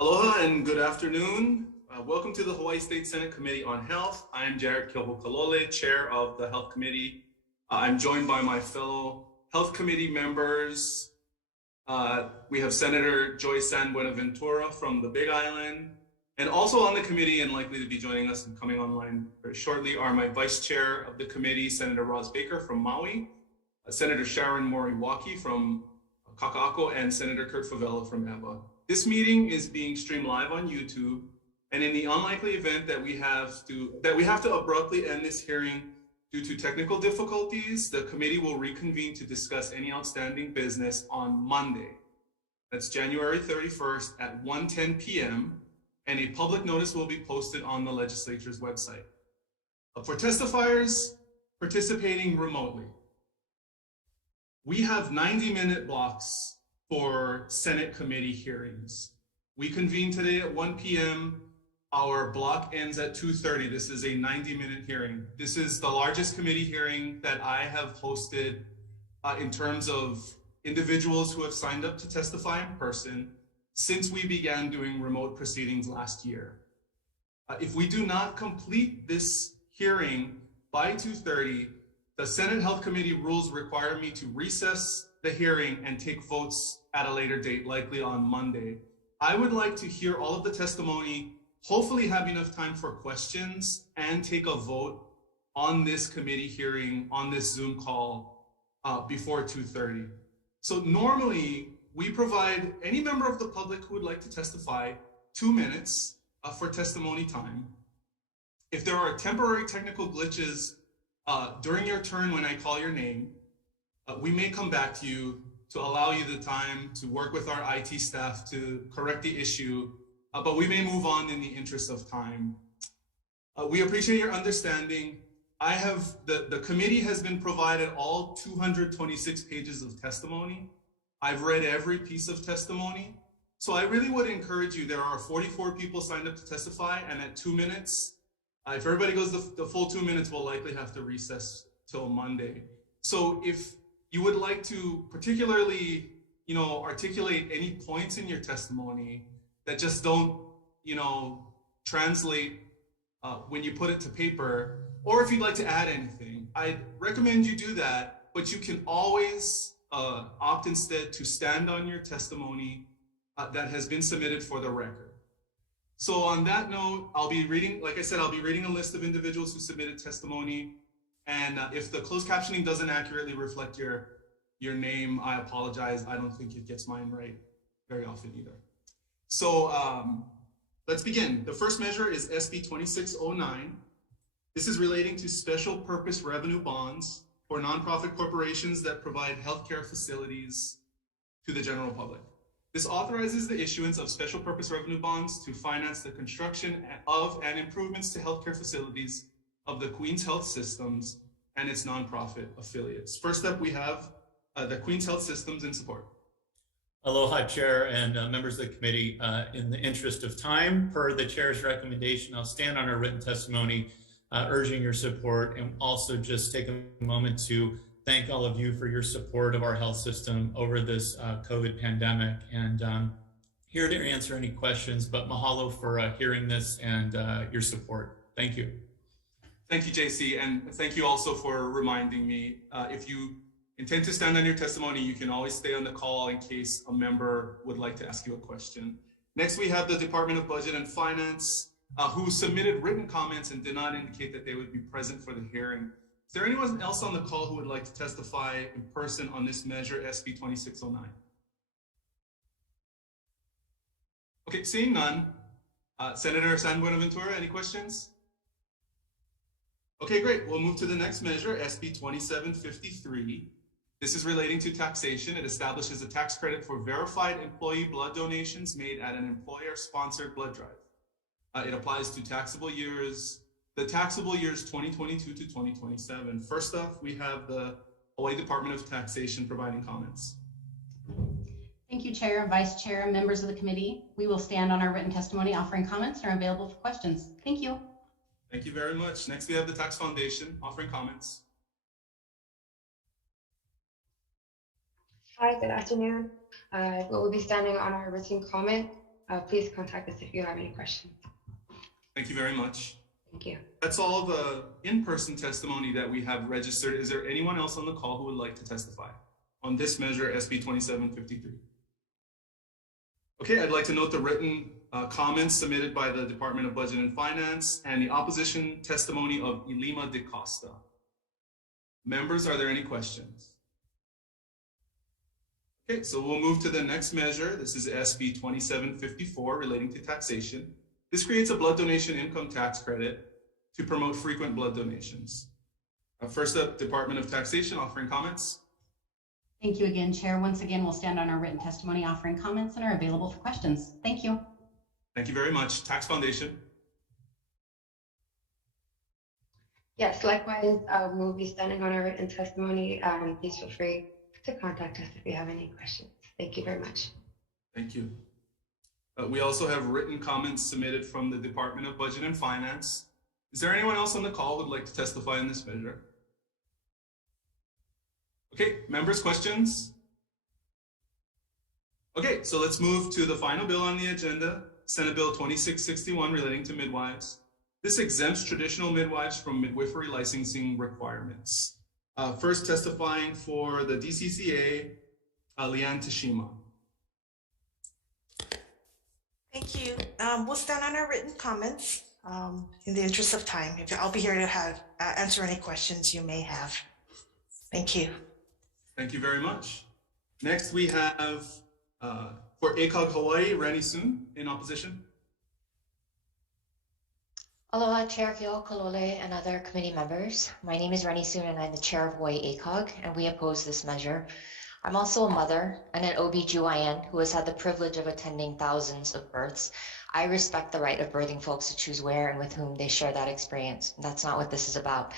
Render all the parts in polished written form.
Aloha and good afternoon. Welcome to the Hawaii State Senate Committee on Health. I'm Jared Kilho-Kalole, Chair of the Health Committee. I'm joined by my fellow Health Committee members. We have Senator Joyce San Buenaventura from the Big Island. And also on the committee and likely to be joining us and coming online very shortly are my Vice Chair of the committee, Senator Roz Baker from Maui, Senator Sharon Moriwaki from Kaka'ako, and Senator Kurt Favela from Eva. This meeting is being streamed live on YouTube, and in the unlikely event that we have to abruptly end this hearing due to technical difficulties, the committee will reconvene to discuss any outstanding business on Monday. That's January 31st at 1:10 p.m., and a public notice will be posted on the legislature's website. For testifiers participating remotely, we have 90-minute blocks for Senate committee hearings. We convene today at 1 p.m. Our block ends at 2:30. This is a 90-minute hearing. This is the largest committee hearing that I have hosted in terms of individuals who have signed up to testify in person since we began doing remote proceedings last year. If we do not complete this hearing by 2:30, the Senate Health Committee rules require me to recess the hearing and take votes at a later date, likely on Monday. I would like to hear all of the testimony, hopefully have enough time for questions, and take a vote on this committee hearing, on this Zoom call before 2:30. So normally we provide any member of the public who would like to testify 2 minutes for testimony time. If there are temporary technical glitches during your turn when I call your name, we may come back to you to allow you the time to work with our IT staff to correct the issue, but we may move on in the interest of time. We appreciate your understanding. The committee has been provided all 226 pages of testimony. I've read every piece of testimony. So I really would encourage you, there are 44 people signed up to testify, and at 2 minutes, if everybody goes the full 2 minutes, we'll likely have to recess till Monday. So if you would like to particularly, articulate any points in your testimony that just don't, translate when you put it to paper, or if you'd like to add anything, I'd recommend you do that, but you can always opt instead to stand on your testimony that has been submitted for the record. So on that note, I'll be reading, like I said, I'll be reading a list of individuals who submitted testimony. And if the closed captioning doesn't accurately reflect your name, I apologize. I don't think it gets mine right very often either. So let's begin. The first measure is SB 2609. This is relating to special purpose revenue bonds for nonprofit corporations that provide healthcare facilities to the general public. This authorizes the issuance of special purpose revenue bonds to finance the construction of and improvements to healthcare facilities of the Queens Health Systems and its nonprofit affiliates. First up, we have the Queens Health Systems in support. Aloha, Chair and members of the committee. In the interest of time, per the Chair's recommendation, I'll stand on our written testimony urging your support, and also just take a moment to thank all of you for your support of our health system over this COVID pandemic. And here to answer any questions, but mahalo for hearing this and your support. Thank you. Thank you, JC, and thank you also for reminding me. If you intend to stand on your testimony, you can always stay on the call in case a member would like to ask you a question. Next, we have the Department of Budget and Finance, who submitted written comments and did not indicate that they would be present for the hearing. Is there anyone else on the call who would like to testify in person on this measure, SB 2609? Okay, seeing none. Senator San Buenaventura, any questions? Okay, great. We'll move to the next measure, SB 2753. This is relating to taxation. It establishes a tax credit for verified employee blood donations made at an employer-sponsored blood drive. It applies to taxable years, the taxable years 2022 to 2027. First up, we have the Hawaii Department of Taxation providing comments. Thank you, Chair, Vice Chair, and members of the committee. We will stand on our written testimony offering comments and are available for questions. Thank you. Thank you very much. Next, we have the Tax Foundation offering comments. Hi, good afternoon. We'll be standing on our written comment please contact us if you have any questions. Thank you very much. Thank you. That's all the in-person testimony that we have registered. Is there anyone else on the call who would like to testify on this measure, SB 2753? Okay, I'd like to note the written comments submitted by the Department of Budget and Finance and the opposition testimony of Ilima de Costa. Members, are there any questions? Okay, so we'll move to the next measure. This is SB 2754 relating to taxation. This creates a blood donation income tax credit to promote frequent blood donations. First up, Department of Taxation offering comments. Thank you again, Chair. Once again, we'll stand on our written testimony offering comments and are available for questions. Thank you. Thank you very much. Tax Foundation. Yes, likewise, we'll be standing on our written testimony. Please feel free to contact us if you have any questions. Thank you very much. Thank you. We also have written comments submitted from the Department of Budget and Finance. Is there anyone else on the call who would like to testify in this measure? Okay, members, questions? Okay, so let's move to the final bill on the agenda, Senate Bill 2661 relating to midwives. This exempts traditional midwives from midwifery licensing requirements. First testifying for the DCCA, Leanne Tashima. Thank you. We'll stand on our written comments in the interest of time. I'll be here to answer any questions you may have. Thank you. Thank you very much. Next, we have for ACOG Hawaii, Rani Soon in opposition. Aloha, Chair Keo Kalole and other committee members. My name is Rani Soon and I'm the chair of Hawaii ACOG, and we oppose this measure. I'm also a mother and an OB/GYN who has had the privilege of attending thousands of births. I respect the right of birthing folks to choose where and with whom they share that experience. That's not what this is about.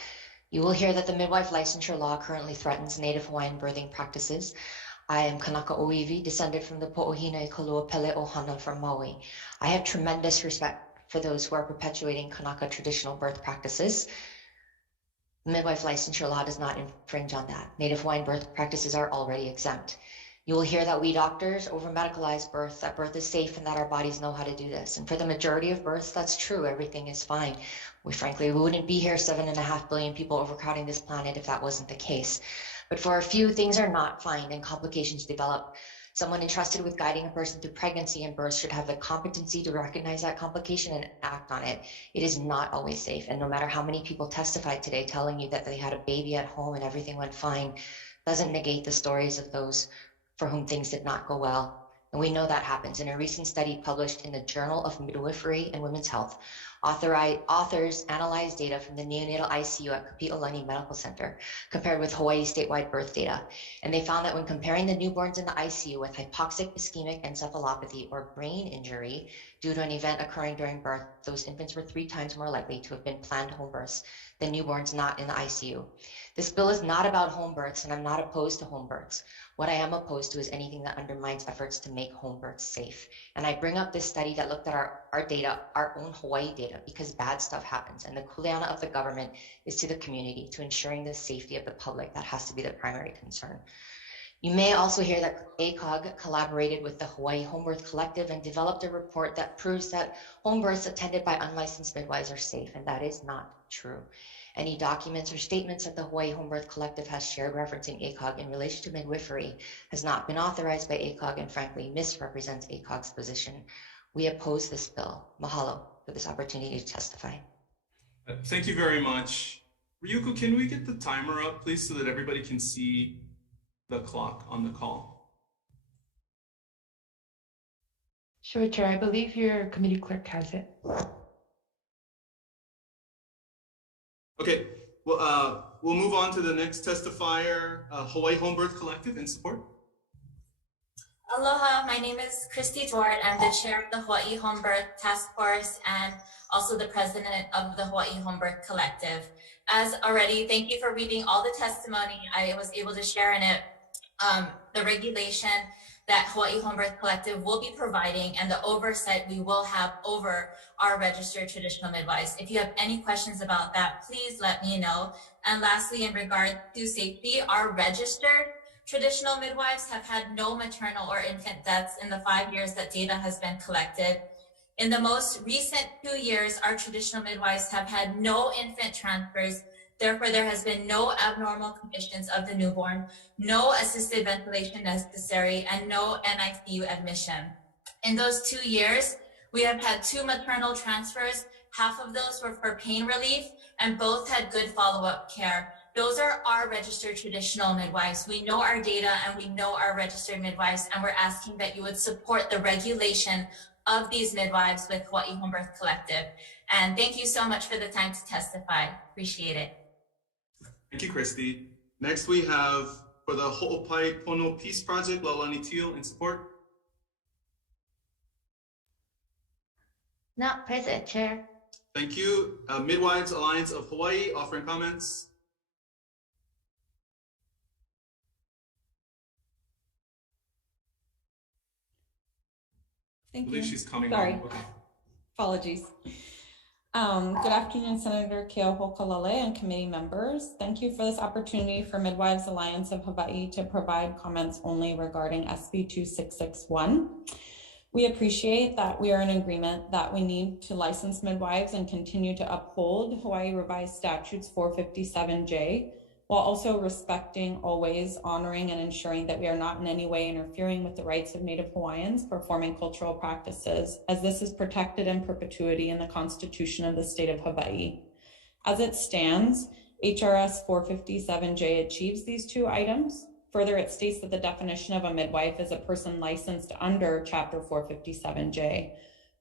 You will hear that the midwife licensure law currently threatens Native Hawaiian birthing practices. I am Kanaka Oiwi, descended from the Po'ohina i Kalua Pele Ohana from Maui. I have tremendous respect for those who are perpetuating Kanaka traditional birth practices. The midwife licensure law does not infringe on that. Native Hawaiian birth practices are already exempt. You will hear that we doctors over-medicalize birth, that birth is safe and that our bodies know how to do this. And for the majority of births, that's true, everything is fine. We wouldn't be here 7.5 billion people overcrowding this planet if that wasn't the case. But for a few, things are not fine and complications develop. Someone entrusted with guiding a person through pregnancy and birth should have the competency to recognize that complication and act on it. It is not always safe. And no matter how many people testified today telling you that they had a baby at home and everything went fine, doesn't negate the stories of those for whom things did not go well. And we know that happens. In a recent study published in the Journal of Midwifery and Women's Health, authors analyzed data from the neonatal ICU at Kapi'olani Medical Center compared with Hawaii statewide birth data. And they found that when comparing the newborns in the ICU with hypoxic ischemic encephalopathy or brain injury due to an event occurring during birth, those infants were 3 times more likely to have been planned home births than newborns not in the ICU. This bill is not about home births, and I'm not opposed to home births. What I am opposed to is anything that undermines efforts to make home births safe. And I bring up this study that looked at our data, our own Hawaii data, because bad stuff happens. And the kuleana of the government is to the community, to ensuring the safety of the public. That has to be the primary concern. You may also hear that ACOG collaborated with the Hawaii Home Birth Collective and developed a report that proves that home births attended by unlicensed midwives are safe, and that is not true. Any documents or statements that the Hawaii Home Birth Collective has shared referencing ACOG in relation to midwifery has not been authorized by ACOG and frankly misrepresents ACOG's position. We oppose this bill. Mahalo for this opportunity to testify. Thank you very much. Ryuko, can we get the timer up, please, so that everybody can see the clock on the call? Sure, Chair. I believe your committee clerk has it. Okay, well, we'll move on to the next testifier, Hawaii Home Birth Collective in support. Aloha, my name is Christy Dwart. I'm the chair of the Hawaii Home Birth Task Force and also the president of the Hawaii Home Birth Collective. As already, thank you for reading all the testimony. I was able to share in it the regulation that Hawaii Home Birth Collective will be providing and the oversight we will have over our registered traditional midwives. If you have any questions about that, please let me know. And lastly, in regard to safety, our registered traditional midwives have had no maternal or infant deaths in the 5 years that data has been collected. In the most recent 2 years, our traditional midwives have had no infant transfers. Therefore, there has been no abnormal conditions of the newborn, no assisted ventilation necessary, and no NICU admission. In those 2 years, we have had 2 maternal transfers. Half of those were for pain relief, and both had good follow-up care. Those are our registered traditional midwives. We know our data and we know our registered midwives, and we're asking that you would support the regulation of these midwives with Hawaii Home Birth Collective. And thank you so much for the time to testify. Appreciate it. Thank you, Christy. Next, we have for the Ho'opai Pono Peace Project, Laulani Teal in support. Not present, Chair. Thank you. Midwives Alliance of Hawaii offering comments. Thank you. I believe she's coming Sorry. on. Okay. Apologies. Good afternoon, Senator Keohokalole and committee members. Thank you for this opportunity for Midwives Alliance of Hawaii to provide comments only regarding SB 2661. We appreciate that we are in agreement that we need to license midwives and continue to uphold Hawaii Revised Statutes 457J, while also respecting, always honoring, and ensuring that we are not in any way interfering with the rights of Native Hawaiians performing cultural practices, as this is protected in perpetuity in the Constitution of the State of Hawaii. As it stands, HRS 457J achieves these 2 items. Further, it states that the definition of a midwife is a person licensed under Chapter 457J.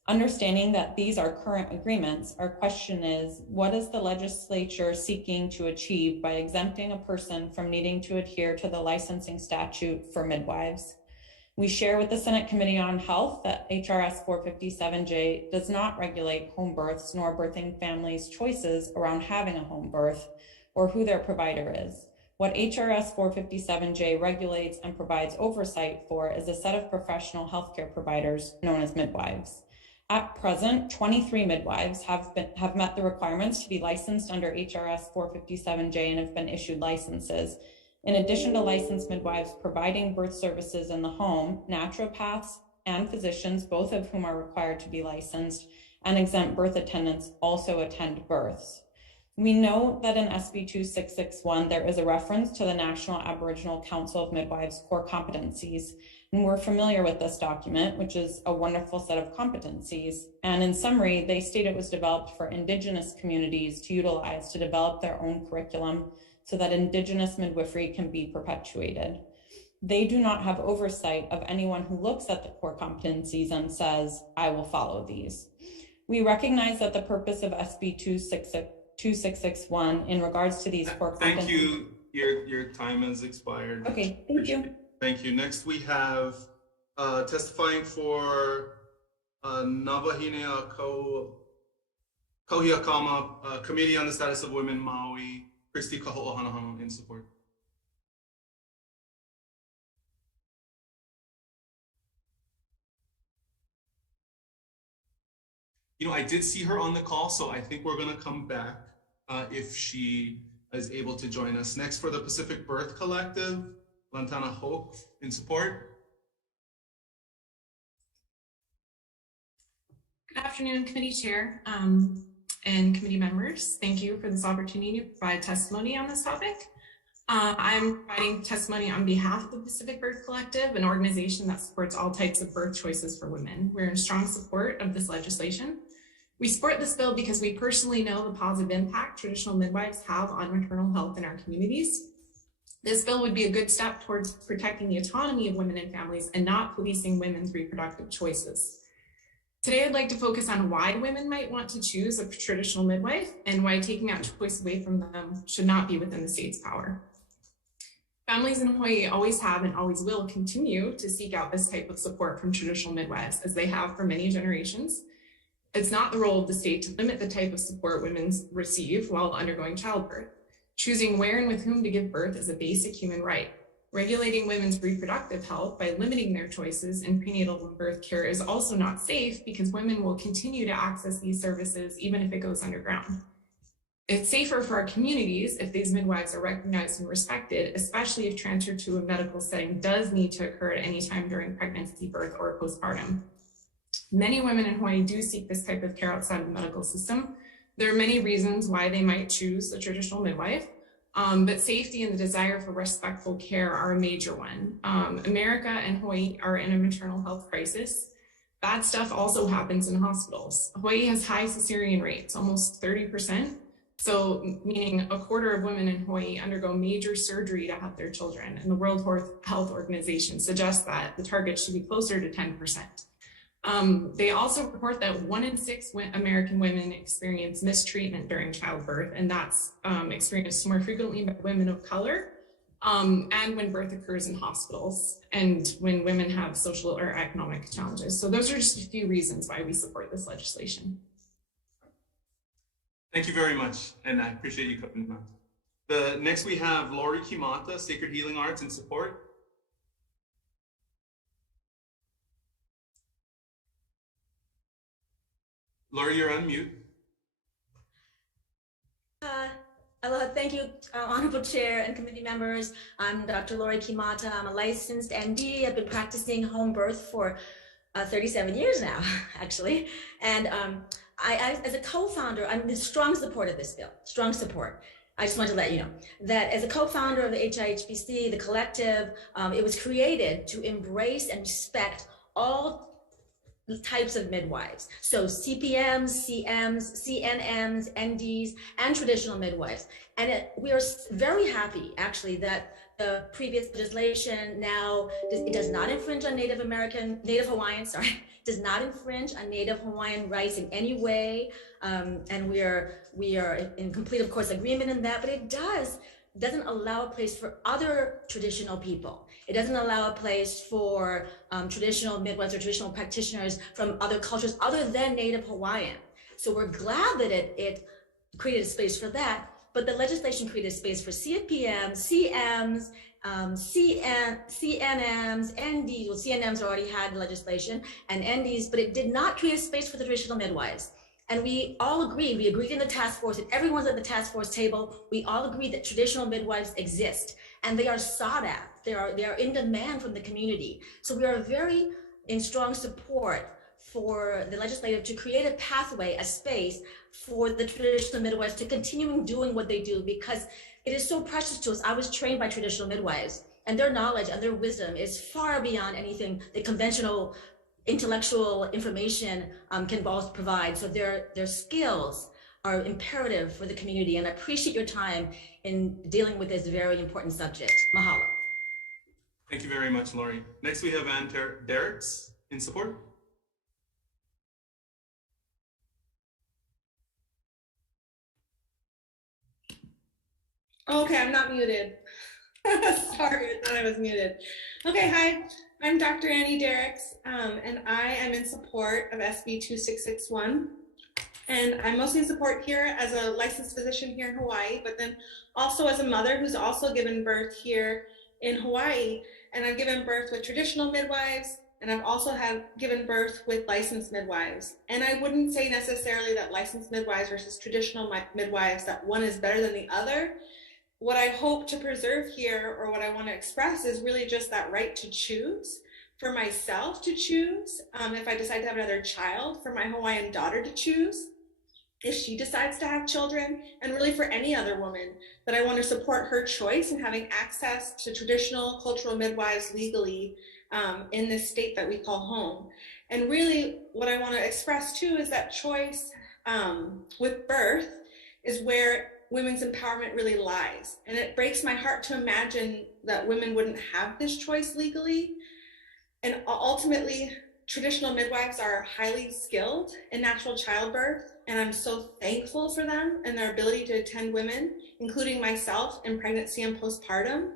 Understanding that these are current agreements, our question is, what is the legislature seeking to achieve by exempting a person from needing to adhere to the licensing statute for midwives? We share with the Senate Committee on Health that HRS 457J does not regulate home births nor birthing families' choices around having a home birth or who their provider is. What HRS 457J regulates and provides oversight for is a set of professional healthcare providers known as midwives. At present, 23 midwives have met the requirements to be licensed under HRS 457J and have been issued licenses. In addition to licensed midwives providing birth services in the home, naturopaths and physicians, both of whom are required to be licensed, and exempt birth attendants also attend births. We know that in SB 2661, there is a reference to the National Aboriginal Council of Midwives core competencies, and we're familiar with this document, which is a wonderful set of competencies. And in summary, they state it was developed for Indigenous communities to utilize to develop their own curriculum so that Indigenous midwifery can be perpetuated. They do not have oversight of anyone who looks at the core competencies and says, I will follow these. We recognize that the purpose of SB 2661 in regards to these core competencies. Thank you. Your time has expired. Okay, thank you. Thank you. Next, we have testifying for Nawahinea Kohiakama, Committee on the Status of Women, Maui, Christy Kaho'ohanohano in support. You know, I did see her on the call, so I think we're going to come back if she is able to join us. Next, for the Pacific Birth Collective, Lantana Hoke in support. Good afternoon, committee chair and committee members. Thank you for this opportunity to provide testimony on this topic. I'm providing testimony on behalf of the Pacific Birth Collective, an organization that supports all types of birth choices for women. We're in strong support of this legislation. We support this bill because we personally know the positive impact traditional midwives have on maternal health in our communities. This bill would be a good step towards protecting the autonomy of women and families and not policing women's reproductive choices. Today, I'd like to focus on why women might want to choose a traditional midwife and why taking that choice away from them should not be within the state's power. Families in Hawaii always have and always will continue to seek out this type of support from traditional midwives, as they have for many generations. It's not the role of the state to limit the type of support women receive while undergoing childbirth. Choosing where and with whom to give birth is a basic human right. Regulating women's reproductive health by limiting their choices in prenatal and birth care is also not safe because women will continue to access these services even if it goes underground. It's safer for our communities if these midwives are recognized and respected, especially if transfer to a medical setting does need to occur at any time during pregnancy, birth, or postpartum. Many women in Hawaii do seek this type of care outside of the medical system. There are many reasons why they might choose a traditional midwife, but safety and the desire for respectful care are a major one. America and Hawaii are in a maternal health crisis. Bad stuff also happens in hospitals. Hawaii has high cesarean rates, almost 30%. So meaning a quarter of women in Hawaii undergo major surgery to have their children. And the World Health Organization suggests that the target should be closer to 10%. They also report that 1 in 6 American women experience mistreatment during childbirth, and that's experienced more frequently by women of color, and when birth occurs in hospitals, and when women have social or economic challenges. So those are just a few reasons why we support this legislation. Thank you very much, and I appreciate you coming on. Next we have Lori Kimata, Sacred Healing Arts and Support. Lori, you're on mute. Aloha, thank you, Honorable Chair and committee members. I'm Dr. Lori Kimata. I'm a licensed ND. I've been practicing home birth for 37 years now, actually. And I, as a co-founder, I'm in strong support of this bill, strong support. I just want to let you know that as a co-founder of the HIHBC, the collective, it was created to embrace and respect all types of midwives. So CPMs, CMs, CNMs, NDs, and traditional midwives. And we are very happy, actually, that the previous legislation now, it does not infringe on Native Hawaiian, does not infringe on Native Hawaiian rights in any way. And we are in complete, of course, agreement in that, but it doesn't allow a place for other traditional people. It doesn't allow a place for traditional midwives or traditional practitioners from other cultures other than Native Hawaiian. So we're glad that it created a space for that, but the legislation created a space for CPMs, CMs, CNMs, NDs. Well, CNMs already had the legislation, and NDs, but it did not create a space for the traditional midwives. And we all agreed, we agreed in the task force, and everyone's at the task force table, we all agreed that traditional midwives exist and they are sought at. They are in demand from the community. So we are very in strong support for the legislative to create a pathway, a space for the traditional midwives to continue doing what they do, because it is so precious to us. I was trained by traditional midwives, and their knowledge and their wisdom is far beyond anything the conventional intellectual information can both provide. So their skills are imperative for the community, and I appreciate your time in dealing with this very important subject. Mahalo. Thank you very much, Lori. Next we have Ann Derricks in support. Okay, I'm not muted. Sorry, I thought I was muted. Okay, hi, I'm Dr. Annie Derricks, and I am in support of SB 2661. And I'm mostly in support here as a licensed physician here in Hawaii, but then also as a mother who's also given birth here in Hawaii. And I've given birth with traditional midwives, and I've also given birth with licensed midwives. And I wouldn't say necessarily that licensed midwives versus traditional midwives, that one is better than the other. What I hope to preserve here, or what I want to express, is really just that right to choose, for myself to choose, if I decide to have another child, for my Hawaiian daughter to choose, if she decides to have children, and really for any other woman, that I want to support her choice in having access to traditional cultural midwives legally in this state that we call home. And really what I want to express too is that choice with birth is where women's empowerment really lies. And it breaks my heart to imagine that women wouldn't have this choice legally. And ultimately, traditional midwives are highly skilled in natural childbirth, and I'm so thankful for them and their ability to attend women, including myself, in pregnancy and postpartum.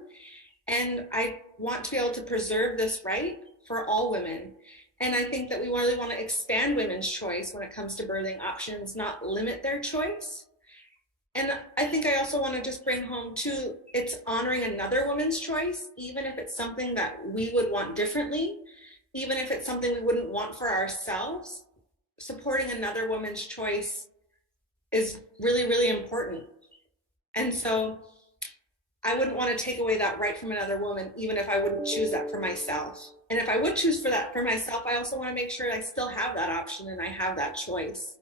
And I want to be able to preserve this right for all women. And I think that we really want to expand women's choice when it comes to birthing options, not limit their choice. And I think I also want to just bring home too, it's honoring another woman's choice, even if it's something that we would want differently, even if it's something we wouldn't want for ourselves. Supporting another woman's choice is really, really important. And so I wouldn't want to take away that right from another woman, even if I wouldn't choose that for myself. And if I would choose that for myself, I also want to make sure I still have that option and I have that choice.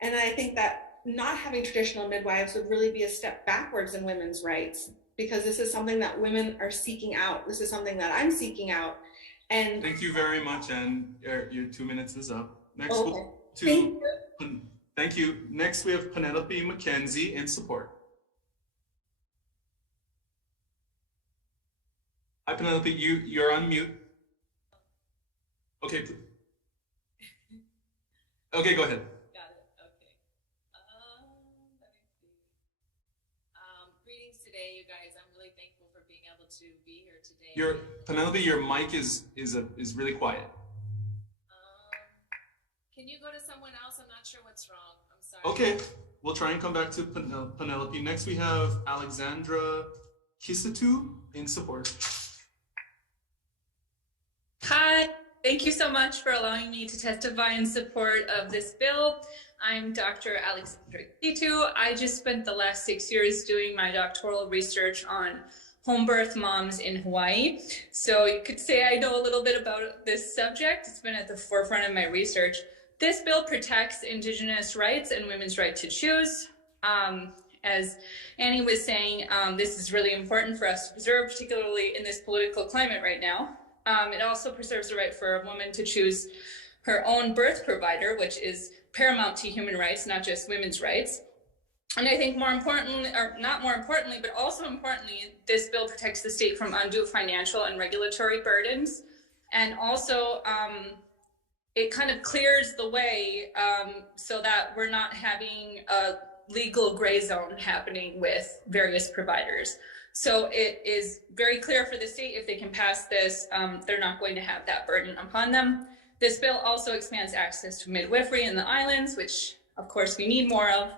And I think that not having traditional midwives would really be a step backwards in women's rights, because this is something that women are seeking out. This is something that I'm seeking out. And thank you very much, and your 2 minutes is up. Next, thank you. Next, we have Penelope McKenzie in support. Hi, Penelope. You're on mute. Okay. Okay, go ahead. Got it. Okay. Let me see. Greetings today, you guys. I'm really thankful for being able to be here today. Penelope, your mic is really quiet. Can you go to someone else? I'm not sure what's wrong. I'm sorry. Okay, we'll try and come back to Penelope. Next, we have Alexandra Kisitu in support. Hi, thank you so much for allowing me to testify in support of this bill. I'm Dr. Alexandra Kisitu. I just spent the last 6 years doing my doctoral research on home birth moms in Hawaii. So you could say I know a little bit about this subject. It's been at the forefront of my research. This bill protects Indigenous rights and women's right to choose. As Annie was saying, this is really important for us to preserve, particularly in this political climate right now. It also preserves the right for a woman to choose her own birth provider, which is paramount to human rights, not just women's rights. And I think more importantly, or not more importantly, but also importantly, this bill protects the state from undue financial and regulatory burdens. And also, it kind of clears the way so that we're not having a legal gray zone happening with various providers. So it is very clear for the state, if they can pass this, they're not going to have that burden upon them. This bill also expands access to midwifery in the islands, which of course we need more of.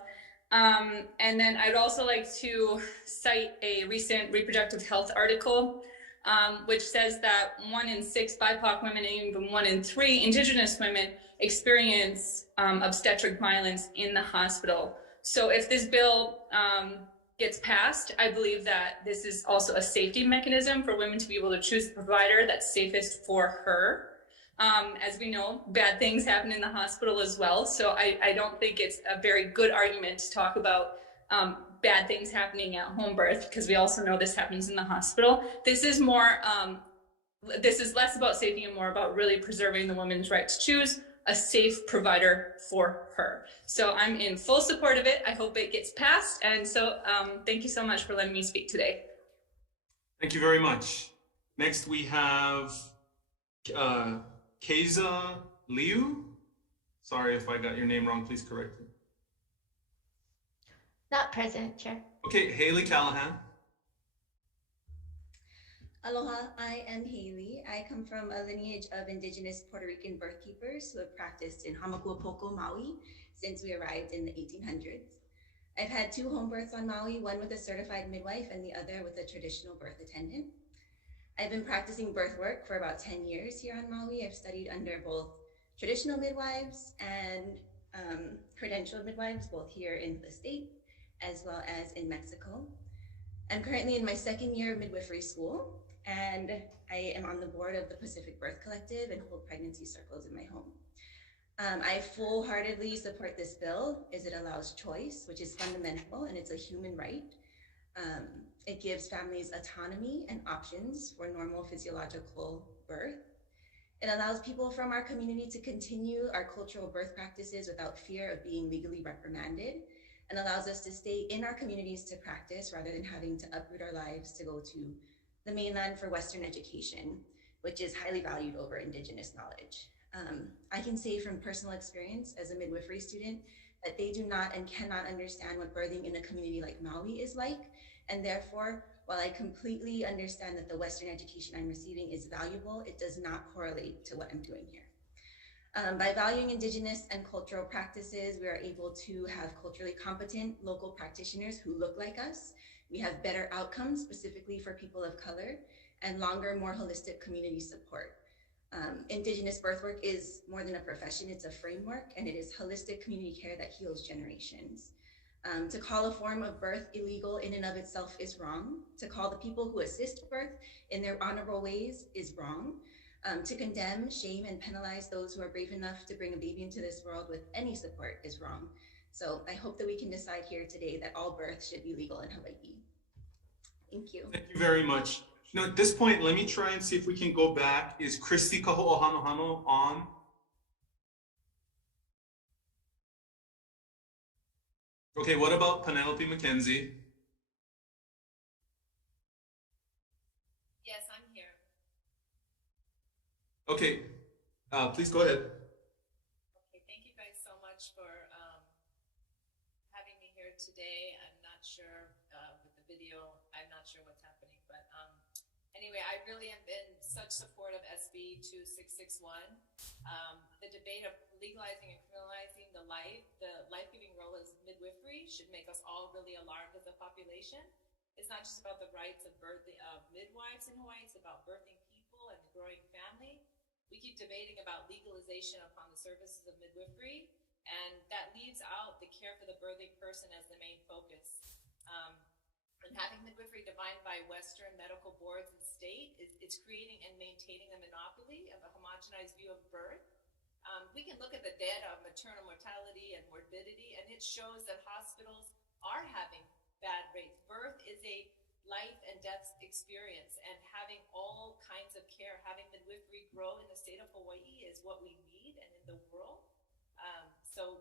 And then I'd also like to cite a recent reproductive health article, which says that 1 in 6 BIPOC women and even 1 in 3 Indigenous women experience obstetric violence in the hospital. So if this bill gets passed, I believe that this is also a safety mechanism for women to be able to choose the provider that's safest for her. As we know, bad things happen in the hospital as well. So I don't think it's a very good argument to talk about bad things happening at home birth, because we also know this happens in the hospital. This is more, this is less about safety and more about really preserving the woman's right to choose a safe provider for her. So I'm in full support of it. I hope it gets passed. And so thank you so much for letting me speak today. Thank you very much. Next, we have Keza Liu. Sorry if I got your name wrong, please correct me. Not present, Chair. Okay, Haley Callahan. Aloha, I am Haley. I come from a lineage of Indigenous Puerto Rican birth keepers who have practiced in Hamakuapoko, Maui, since we arrived in the 1800s. I've had 2 home births on Maui, one with a certified midwife and the other with a traditional birth attendant. I've been practicing birth work for about 10 years here on Maui. I've studied under both traditional midwives and credentialed midwives, both here in the state as well as in Mexico. I'm currently in my 2nd year of midwifery school, and I am on the board of the Pacific Birth Collective and hold pregnancy circles in my home. I full-heartedly support this bill as it allows choice, which is fundamental and it's a human right. It gives families autonomy and options for normal physiological birth. It allows people from our community to continue our cultural birth practices without fear of being legally reprimanded, and allows us to stay in our communities to practice rather than having to uproot our lives to go to the mainland for Western education, which is highly valued over Indigenous knowledge. I can say from personal experience as a midwifery student that they do not and cannot understand what birthing in a community like Maui is like. And therefore, while I completely understand that the Western education I'm receiving is valuable, it does not correlate to what I'm doing here. By valuing Indigenous and cultural practices, we are able to have culturally competent local practitioners who look like us. We have better outcomes, specifically for people of color, and longer, more holistic community support. Indigenous birth work is more than a profession, it's a framework, and it is holistic community care that heals generations. To call a form of birth illegal in and of itself is wrong. To call the people who assist birth in their honorable ways is wrong. To condemn, shame, and penalize those who are brave enough to bring a baby into this world with any support is wrong. So I hope that we can decide here today that all births should be legal in Hawaii. Thank you. Thank you very much. Now, at this point, let me try and see if we can go back. Is Christy Kaho'ohanohano on? Okay, what about Penelope McKenzie? Yes, I'm here. Okay, please go ahead. Okay, thank you guys so much for having me here today. I'm not sure with the video, I'm not sure what's happening, but anyway, I really am in such support of SB 2661. The debate of legalizing and criminalizing the life-giving role as midwifery should make us all really alarmed as a population. It's not just about the rights of midwives in Hawaii, it's about birthing people and the growing family. We keep debating about legalization upon the services of midwifery, and that leaves out the care for the birthing person as the main focus. And having midwifery defined by Western medical boards and state, it's creating and maintaining a monopoly of a homogenized view of birth. We can look at the data of maternal mortality and morbidity, and it shows that hospitals are having bad rates. Birth is a life and death experience, and having all kinds of care, having midwifery grow in the state of Hawaii is what we need and in the world. So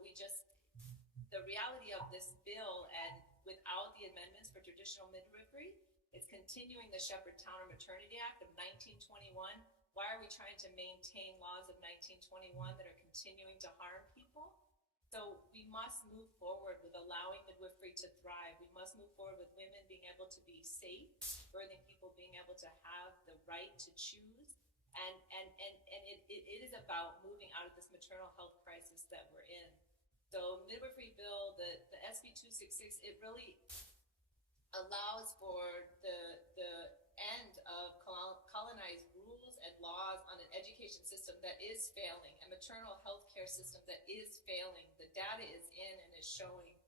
the reality of this bill, and without the amendments for traditional midwifery, it's continuing the Shepherd-Towner Maternity Act of 1921. Why are we trying to maintain laws of 1921 that are continuing to harm people? So we must move forward with allowing midwifery to thrive. We must move forward with women being able to be safe, birthing people being able to have the right to choose. And it is about moving out of this maternal health crisis that we're in. So midwifery bill, the SB 266, it really allows for the end of colonized rules and laws on an education system that is failing, a maternal health care system that is failing. The data is in and is showing.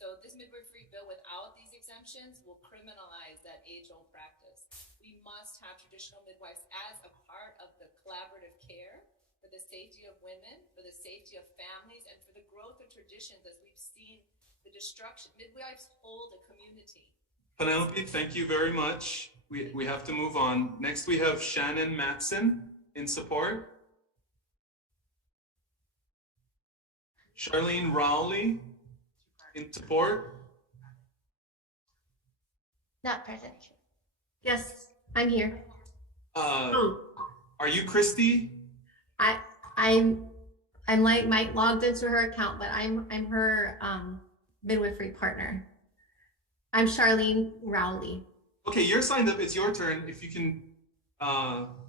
So this midwifery bill without these exemptions will criminalize that age-old practice. We must have traditional midwives as a part of the collaborative care for the safety of women, for the safety of families, and for the growth of traditions as we've seen the destruction. Midwives hold a community. Penelope, thank you very much. We have to move on. Next, we have Shannon Matson in support. Charlene Rowley in support. Not present. Yes, I'm here. Are you Christy? I'm like Mike logged into her account, but I'm her midwifery partner. I'm Charlene Rowley. Okay, you're signed up. It's your turn. If you can,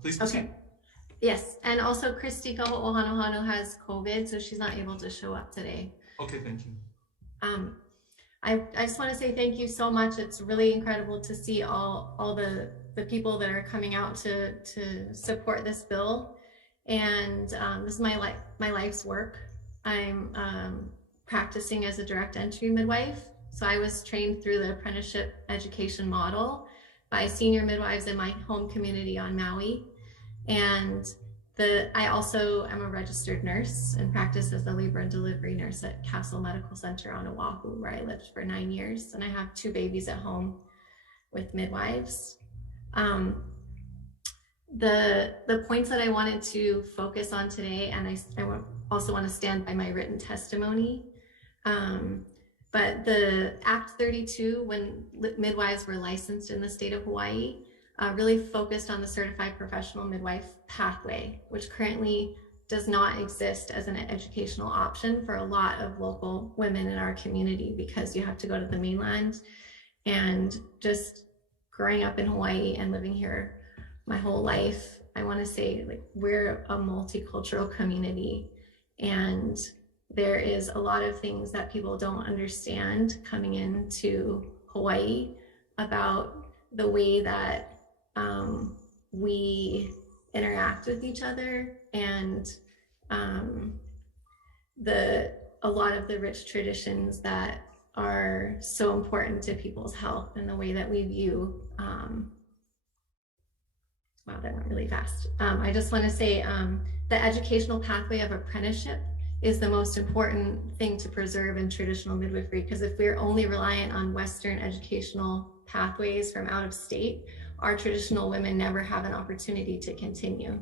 please proceed. Okay. Yes, and also Christy Kaho'ohanohano has COVID, so she's not able to show up today. Okay, thank you. I just want to say thank you so much. It's really incredible to see all the people that are coming out to support this bill. And this is my life's work. I'm practicing as a direct entry midwife. So I was trained through the apprenticeship education model by senior midwives in my home community on Maui. And I also am a registered nurse and practice as a labor and delivery nurse at Castle Medical Center on Oahu, where I lived for 9 years. And I have 2 babies at home with midwives. The points that I wanted to focus on today, and I also want to stand by my written testimony, but the Act 32, when midwives were licensed in the state of Hawaii, really focused on the certified professional midwife pathway, which currently does not exist as an educational option for a lot of local women in our community, because you have to go to the mainland. And just growing up in Hawaii and living here my whole life, I want to say, like, we're a multicultural community, and there is a lot of things that people don't understand coming into Hawaii about the way that we interact with each other, and a lot of the rich traditions that are so important to people's health and the way that we view, wow, that went really fast. I just want to say the educational pathway of apprenticeship is the most important thing to preserve in traditional midwifery, because if we're only reliant on Western educational pathways from out of state, our traditional women never have an opportunity to continue.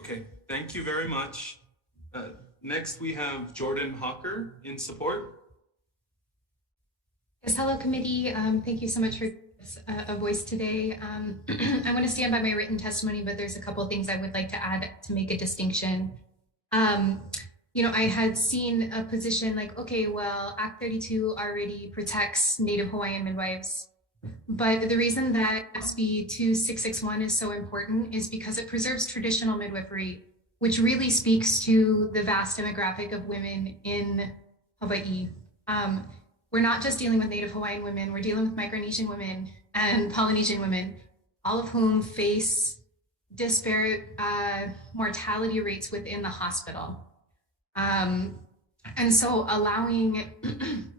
Okay, thank you very much. Next, we have Jordan Hawker in support. Yes, hello committee. Thank you so much for a voice today. I want to stand by my written testimony, but there's a couple of things I would like to add to make a distinction. You know, I had seen a position like, okay, well, Act 32 already protects Native Hawaiian midwives. But the reason that SB 2661 is so important is because it preserves traditional midwifery, which really speaks to the vast demographic of women in Hawaii. We're not just dealing with Native Hawaiian women, we're dealing with Micronesian women and Polynesian women, all of whom face disparate mortality rates within the hospital. And so allowing,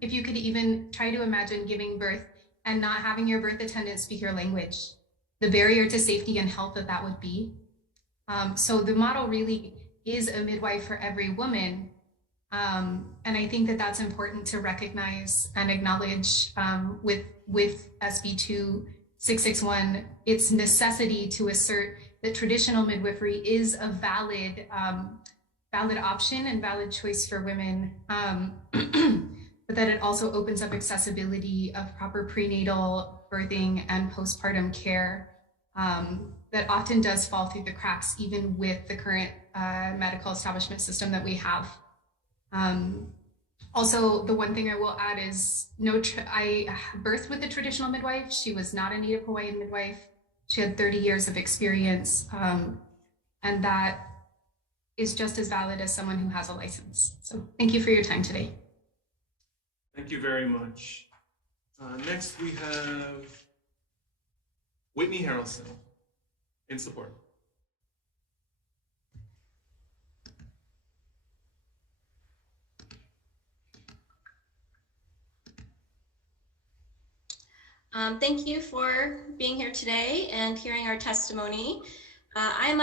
if you could even try to imagine giving birth and not having your birth attendant speak your language, the barrier to safety and health that would be. So the model really is a midwife for every woman. And I think that that's important to recognize and acknowledge with SB 2661, its necessity to assert that traditional midwifery is a valid option and valid choice for women, but that it also opens up accessibility of proper prenatal, birthing, and postpartum care that often does fall through the cracks, even with the current medical establishment system that we have. Also, the one thing I will add is I birthed with a traditional midwife. She was not a Native Hawaiian midwife. She had 30 years of experience, and that is just as valid as someone who has a license. So thank you for your time today. Thank you very much. Next, we have Whitney Henderson in support. Thank you for being here today and hearing our testimony. I'm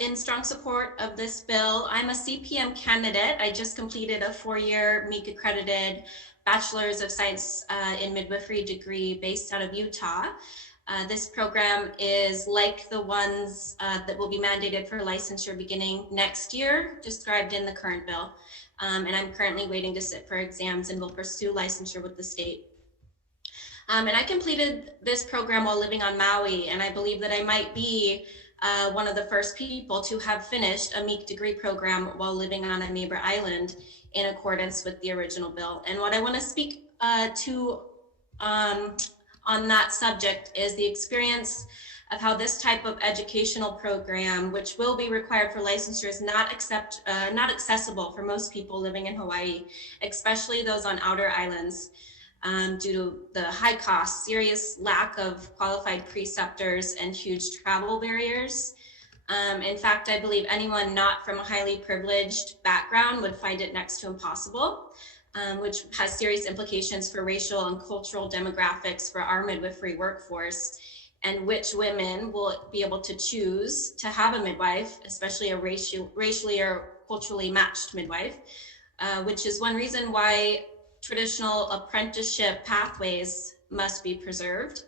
in strong support of this bill. I'm a CPM candidate. I just completed a 4-year MEEC accredited Bachelor's of Science in Midwifery degree based out of Utah. This program is like the ones that will be mandated for licensure beginning next year, described in the current bill. And I'm currently waiting to sit for exams and will pursue licensure with the state. And I completed this program while living on Maui, and I believe that I might be one of the first people to have finished a MEEC degree program while living on a neighbor island in accordance with the original bill. And what I want to speak to on that subject is the experience of how this type of educational program, which will be required for licensure, is not accessible for most people living in Hawaii, especially those on outer islands. Due to the high cost, serious lack of qualified preceptors, and huge travel barriers. In fact, I believe anyone not from a highly privileged background would find it next to impossible, which has serious implications for racial and cultural demographics for our midwifery workforce, and which women will be able to choose to have a midwife, especially a racially or culturally matched midwife, which is one reason why traditional apprenticeship pathways must be preserved.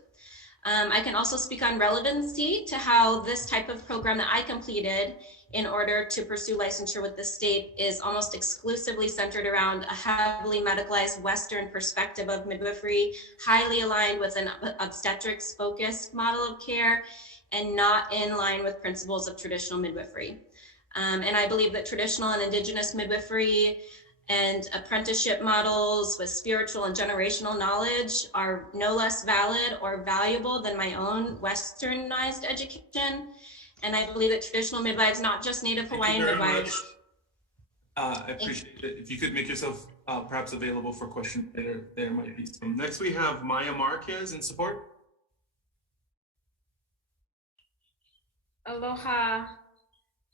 I can also speak on relevancy to how this type of program that I completed in order to pursue licensure with the state is almost exclusively centered around a heavily medicalized Western perspective of midwifery, highly aligned with an obstetrics focused model of care, and not in line with principles of traditional midwifery. And I believe that traditional and indigenous midwifery and apprenticeship models with spiritual and generational knowledge are no less valid or valuable than my own Westernized education. And I believe that traditional midwives, not just Native Hawaiian midwives. I appreciate it. If you could make yourself perhaps available for questions later, there might be some. Next, we have Maya Marquez in support. Aloha.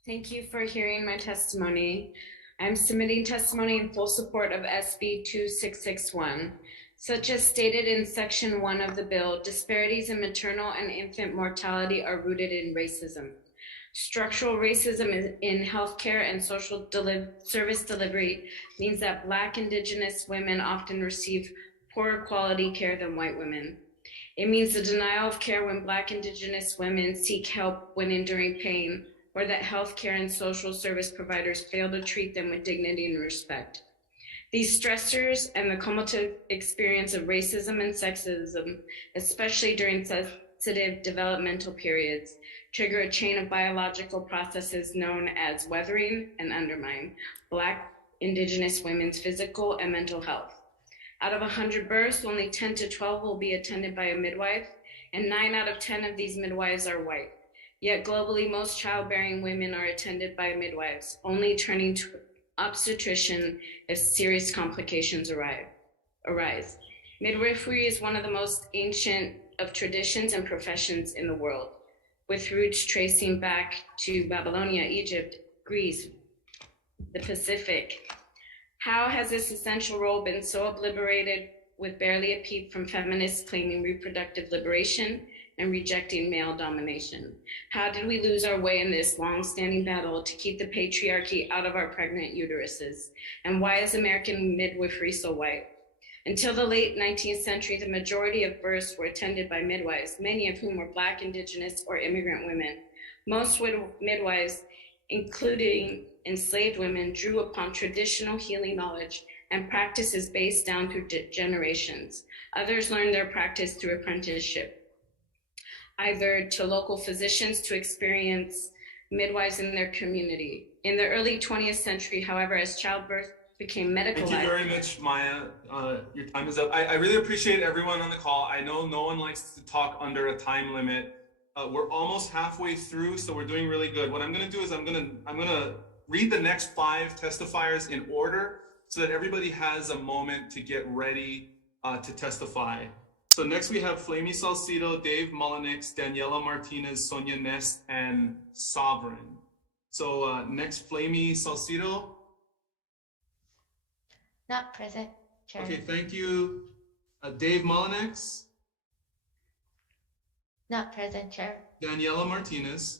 Thank you for hearing my testimony. I'm submitting testimony in full support of SB 2661. Such as stated in Section 1 of the bill, disparities in maternal and infant mortality are rooted in racism. Structural racism in healthcare and social service delivery means that Black, Indigenous women often receive poorer quality care than white women. It means the denial of care when Black, Indigenous women seek help when enduring pain, or that healthcare and social service providers fail to treat them with dignity and respect. These stressors and the cumulative experience of racism and sexism, especially during sensitive developmental periods, trigger a chain of biological processes known as weathering and undermine Black, Indigenous women's physical and mental health. Out of 100 births, only 10 to 12 will be attended by a midwife, and 9 out of 10 of these midwives are white. Yet globally, most childbearing women are attended by midwives, only turning to obstetrician if serious complications arise. Midwifery is one of the most ancient of traditions and professions in the world, with roots tracing back to Babylonia, Egypt, Greece, the Pacific. How has this essential role been so obliterated with barely a peep from feminists claiming reproductive liberation and rejecting male domination? How did we lose our way in this long-standing battle to keep the patriarchy out of our pregnant uteruses? And why is American midwifery so white? Until the late 19th century, the majority of births were attended by midwives, many of whom were Black, Indigenous, or immigrant women. Most midwives, including enslaved women, drew upon traditional healing knowledge and practices based down through generations. Others learned their practice through apprenticeship, either to local physicians to experience midwives in their community. In the early 20th century, however, as childbirth became medicalized. Thank you very much, Maya. Your time is up. I really appreciate everyone on the call. I know no one likes to talk under a time limit. We're almost halfway through, so we're doing really good. What I'm gonna do is I'm gonna read the next 5 testifiers in order so that everybody has a moment to get ready to testify. So next we have Flamey Salcido, Dave Mullenix, Daniela Martinez, Sonia Ness, and Sovereign. So next, Flamey Salcido. Not present, Chair. Okay, thank you. Dave Mullenix. Not present, Chair. Daniela Martinez.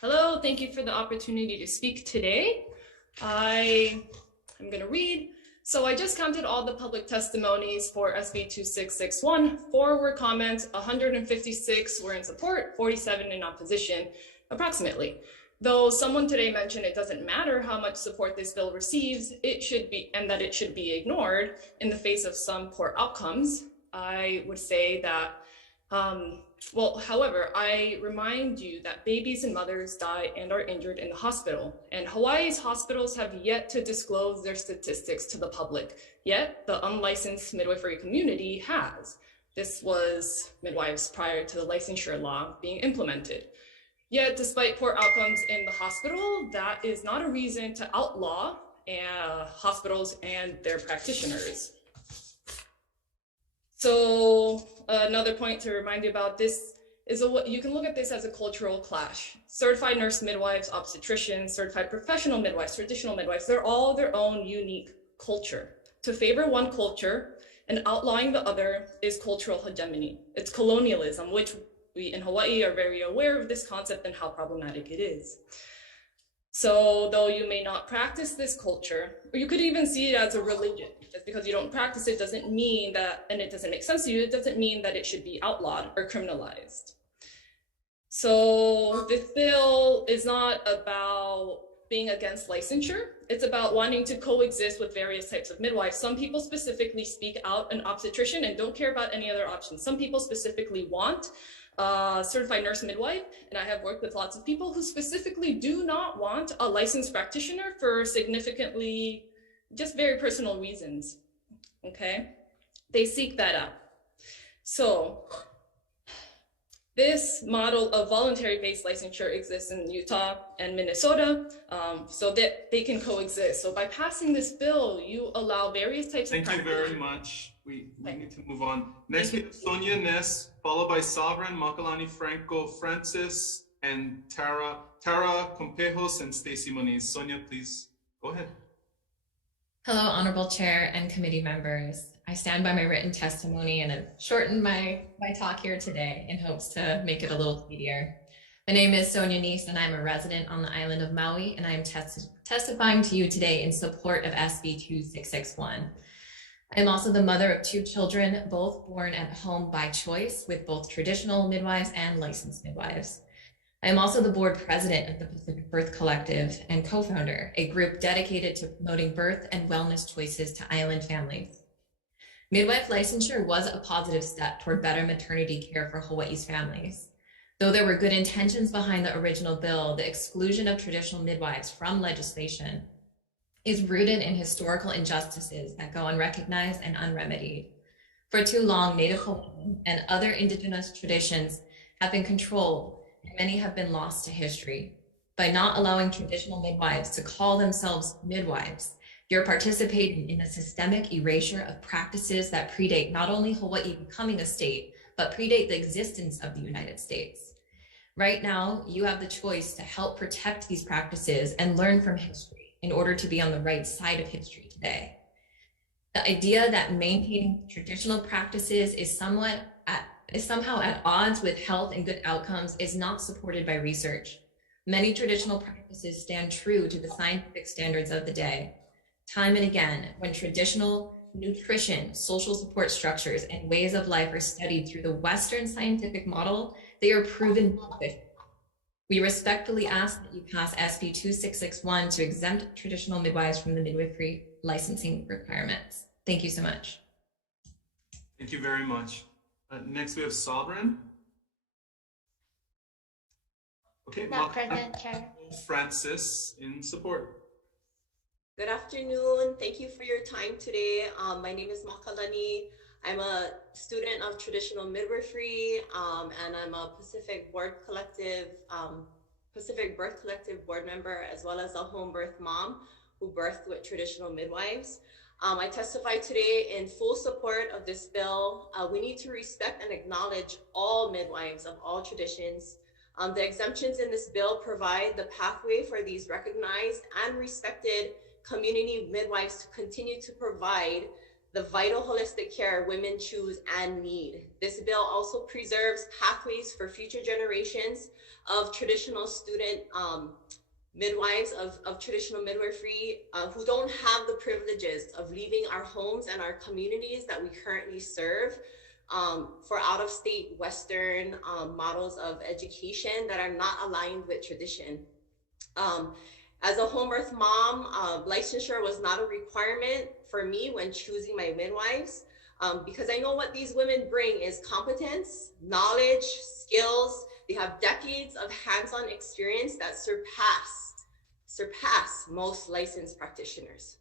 Hello, thank you for the opportunity to speak today. I am going to read. So I just counted all the public testimonies for SB 2661. 4 were comments, 156 were in support, 47 in opposition, approximately. Though someone today mentioned it doesn't matter how much support this bill receives, it should be, and that it should be ignored in the face of some poor outcomes. I would say that however, I remind you that babies and mothers die and are injured in the hospital, and Hawaii's hospitals have yet to disclose their statistics to the public, yet the unlicensed midwifery community has. This was midwives prior to the licensure law being implemented. Yet, despite poor outcomes in the hospital, that is not a reason to outlaw hospitals and their practitioners. So another point to remind you about this is you can look at this as a cultural clash. Certified nurse midwives, obstetricians, certified professional midwives, traditional midwives, they're all their own unique culture. To favor one culture and outlawing the other is cultural hegemony. It's colonialism, which we in Hawaii are very aware of this concept and how problematic it is. So though you may not practice this culture, or you could even see it as a religion, just because you don't practice it doesn't mean that, and it doesn't make sense to you, it doesn't mean that it should be outlawed or criminalized. So this bill is not about being against licensure. It's about wanting to coexist with various types of midwives. Some people specifically speak out an obstetrician and don't care about any other options. Some people specifically want certified nurse midwife, and I have worked with lots of people who specifically do not want a licensed practitioner for significantly, just very personal reasons, okay? They seek that out. So this model of voluntary-based licensure exists in Utah and Minnesota, so that they can coexist. So by passing this bill, you allow various types of Thank you very much. we need to move on. Next, we have Sonia Ness, followed by Sovereign, Makalani, Franco, Francis, and Tara Compejos, and Stacie Moniz. Sonia, please go ahead. Hello, Honorable Chair and committee members. I stand by my written testimony and have shortened my talk here today in hopes to make it a little speedier. My name is Sonia Ness, and I'm a resident on the island of Maui, and I am testifying to you today in support of SB 2661. I am also the mother of 2 children, both born at home by choice, with both traditional midwives and licensed midwives. I am also the board president of the Pacific Birth Collective and co-founder, a group dedicated to promoting birth and wellness choices to island families. Midwife licensure was a positive step toward better maternity care for Hawaii's families. Though there were good intentions behind the original bill, the exclusion of traditional midwives from legislation is rooted in historical injustices that go unrecognized and unremedied. For too long, Native Hawaiian and other indigenous traditions have been controlled, and many have been lost to history. By not allowing traditional midwives to call themselves midwives, you're participating in a systemic erasure of practices that predate not only Hawaii becoming a state, but predate the existence of the United States. Right now, you have the choice to help protect these practices and learn from history in order to be on the right side of history today. The idea that maintaining traditional practices is somehow at odds with health and good outcomes is not supported by research. Many traditional practices stand true to the scientific standards of the day. Time and again, when traditional nutrition, social support structures, and ways of life are studied through the Western scientific model, they are proven beneficial. We respectfully ask that you pass SB 2661 to exempt traditional midwives from the midwifery licensing requirements. Thank you so much. Thank you very much. Next, we have Sovereign. Okay, Not present, Chair. Francis in support. Good afternoon. Thank you for your time today. My name is Makalani. I'm a student of traditional midwifery, and I'm a Pacific Birth Collective board member, as well as a home birth mom who birthed with traditional midwives. I testify today in full support of this bill. We need to respect and acknowledge all midwives of all traditions. The exemptions in this bill provide the pathway for these recognized and respected community midwives to continue to provide the vital holistic care women choose and need. This bill also preserves pathways for future generations of traditional student midwives of traditional midwifery who don't have the privileges of leaving our homes and our communities that we currently serve for out-of-state Western models of education that are not aligned with tradition. As a home birth mom, licensure was not a requirement for me when choosing my midwives, because I know what these women bring is competence, knowledge, skills. They have decades of hands-on experience that surpass most licensed practitioners.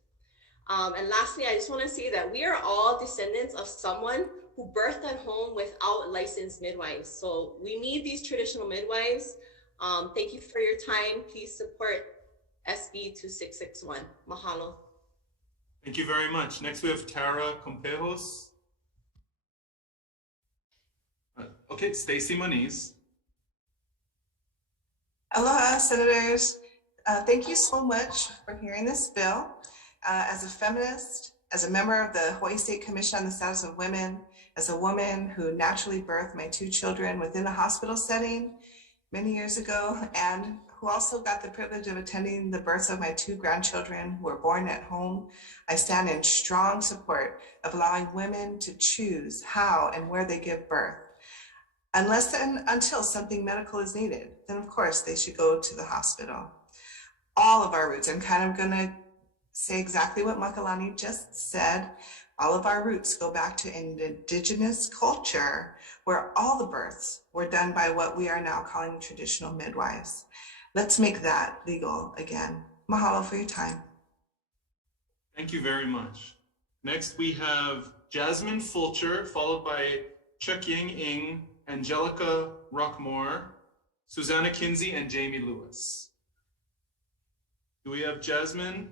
And lastly, I just want to say that we are all descendants of someone who birthed at home without licensed midwives. So we need these traditional midwives. Thank you for your time. Please support SB 2661. Mahalo. Thank you very much. Next, we have Tara Compejos. Okay, Stacie Moniz. Aloha, Senators. Thank you so much for hearing this bill. As a feminist, as a member of the Hawaii State Commission on the Status of Women, as a woman who naturally birthed my 2 children within a hospital setting many years ago, and who also got the privilege of attending the births of my 2 grandchildren who were born at home, I stand in strong support of allowing women to choose how and where they give birth. Unless and until something medical is needed, then of course they should go to the hospital. All of our roots, I'm kind of gonna say exactly what Makalani just said, all of our roots go back to an indigenous culture where all the births were done by what we are now calling traditional midwives. Let's make that legal again. Mahalo for your time. Thank you very much. Next, we have Jasmine Fulcher, followed by Chuk-Ying Ng, Angelica Rockmore, Susannah Kinsey, and Jamie Lewis. Do we have Jasmine?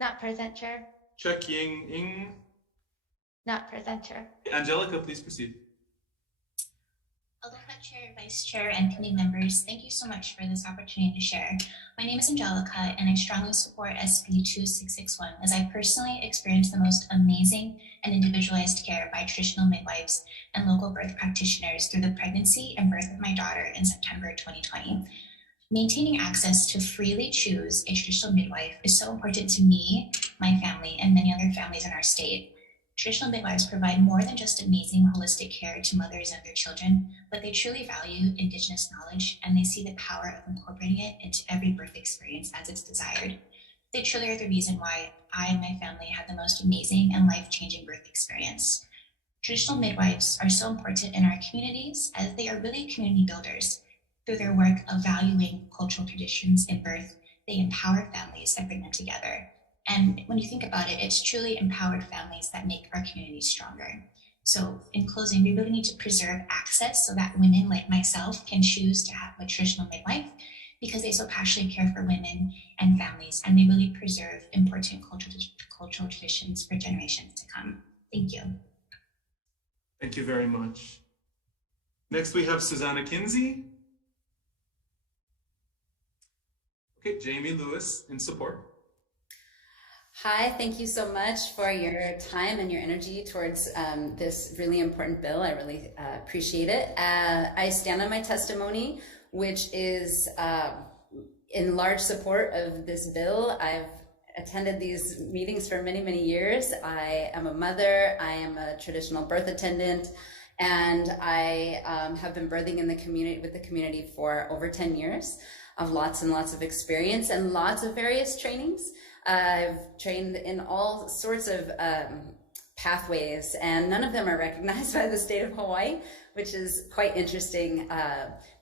Not present, Chair. Chuk-Ying Ng. Not present, Chair. Angelica, please proceed. Aloha, Chair, Vice Chair, and committee members. Thank you so much for this opportunity to share. My name is Angelica, and I strongly support SB 2661 as I personally experienced the most amazing and individualized care by traditional midwives and local birth practitioners through the pregnancy and birth of my daughter in September 2020. Maintaining access to freely choose a traditional midwife is so important to me, my family, and many other families in our state. Traditional midwives provide more than just amazing holistic care to mothers and their children, but they truly value Indigenous knowledge and they see the power of incorporating it into every birth experience as it's desired. They truly are the reason why I and my family had the most amazing and life-changing birth experience. Traditional midwives are so important in our communities as they are really community builders. Through their work of valuing cultural traditions in birth, they empower families and bring them together. And when you think about it, it's truly empowered families that make our communities stronger. So in closing, we really need to preserve access so that women like myself can choose to have a traditional midwife because they so passionately care for women and families, and they really preserve important cultural traditions for generations to come. Thank you. Thank you very much. Next, we have Susannah Kinsey. Okay, Jamie Lewis in support. Hi, thank you so much for your time and your energy towards this really important bill. I really appreciate it. I stand on my testimony, which is in large support of this bill. I've attended these meetings for many, many years. I am a mother, I am a traditional birth attendant, and I have been birthing in the community with the community for over 10 years. Of lots and lots of experience and lots of various trainings. I've trained in all sorts of pathways, and none of them are recognized by the state of Hawaii, which is quite interesting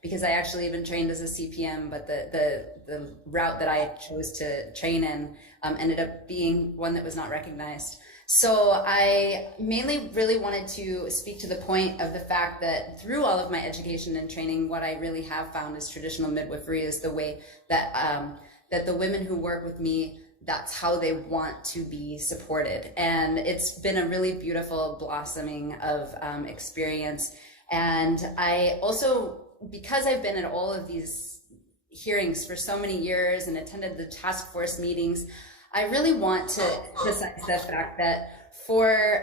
because I actually even trained as a CPM, but the route that I chose to train in ended up being one that was not recognized. So I mainly really wanted to speak to the point of the fact that through all of my education and training, what I really have found is traditional midwifery is the way that that the women who work with me, that's how they want to be supported. And it's been a really beautiful blossoming of experience. And I also, because I've been at all of these hearings for so many years and attended the task force meetings, I really want to emphasize the fact that for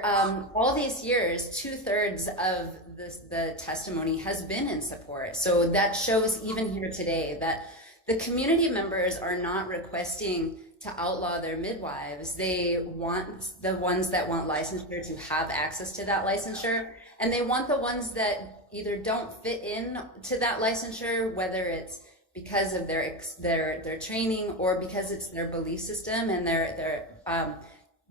all these years, 2/3 of the testimony has been in support. So that shows even here today that the community members are not requesting to outlaw their midwives. They want the ones that want licensure to have access to that licensure, and they want the ones that either don't fit in to that licensure, whether it's because of their training or because it's their belief system and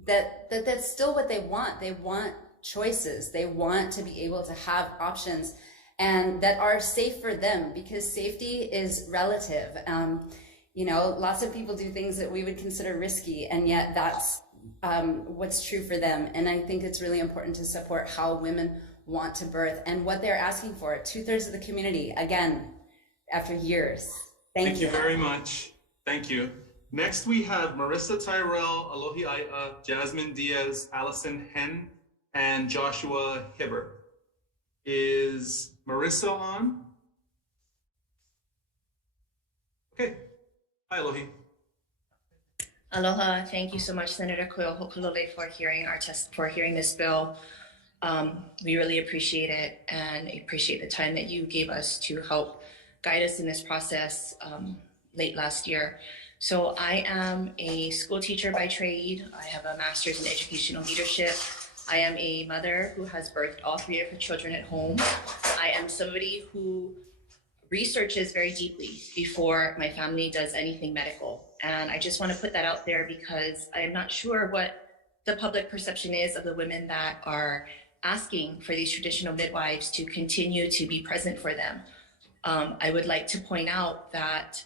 that's still what they want. They want choices. They want to be able to have options and that are safe for them, because safety is relative. You know, lots of people do things that we would consider risky, and yet that's what's true for them. And I think it's really important to support how women want to birth and what they're asking for. 2/3 of the community, again, after years. Thank you very much. Thank you. Next, we have Marissa Tyrell, Alohi Aia, Jasmine Diaz, Allison Hen, and Joshua Hibbert. Is Marissa on? Okay. Hi, Alohi. Aloha. Thank you so much, Senator Ho'okalole, for hearing this bill. We really appreciate it and appreciate the time that you gave us to help guide us in this process late last year. So I am a school teacher by trade. I have a master's in educational leadership. I am a mother who has birthed all 3 of her children at home. I am somebody who researches very deeply before my family does anything medical. And I just want to put that out there because I am not sure what the public perception is of the women that are asking for these traditional midwives to continue to be present for them. I would like to point out that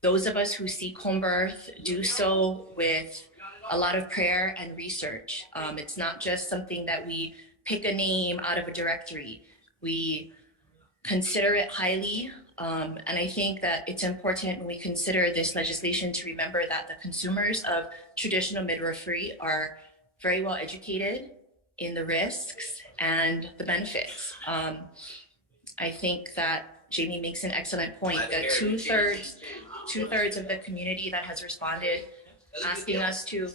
those of us who seek home birth do so with a lot of prayer and research. It's not just something that we pick a name out of a directory. We consider it highly. And I think that it's important when we consider this legislation to remember that the consumers of traditional midwifery are very well educated in the risks and the benefits. I think that Jamie makes an excellent point that two-thirds of the community that has responded asking us to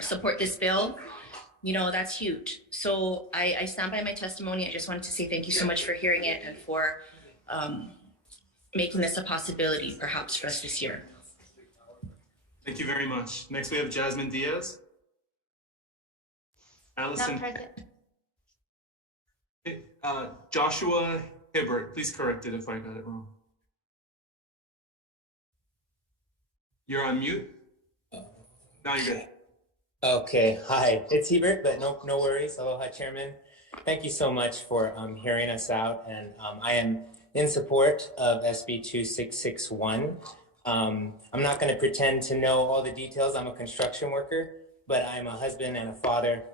support this bill, you know, that's huge. So I stand by my testimony. I just wanted to say thank you so much for hearing it and for making this a possibility perhaps for us this year. Thank you very much. Next we have Jasmine Diaz. Allison. Joshua Hibbert, please correct it if I got it wrong. You're on mute. Now you're good. Okay, hi, it's Hebert, but no worries. Aloha, Chairman. Thank you so much for hearing us out, and I am in support of SB 2661. I'm not going to pretend to know all the details. I'm a construction worker, but I'm a husband and a father,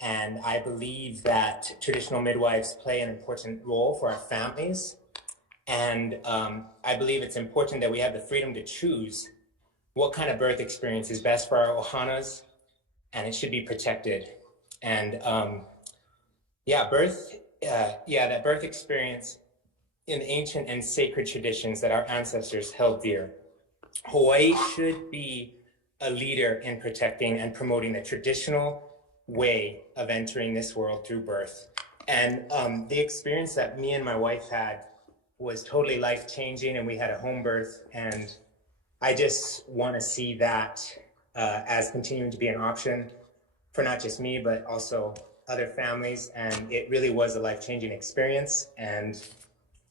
and I believe that traditional midwives play an important role for our families, and I believe it's important that we have the freedom to choose what kind of birth experience is best for our ohanas, and it should be protected. And that birth experience in the ancient and sacred traditions that our ancestors held dear. Hawaii should be a leader in protecting and promoting the traditional way of entering this world through birth. And the experience that me and my wife had was totally life-changing, and we had a home birth, and I just want to see that as continuing to be an option for not just me, but also other families. And it really was a life-changing experience, and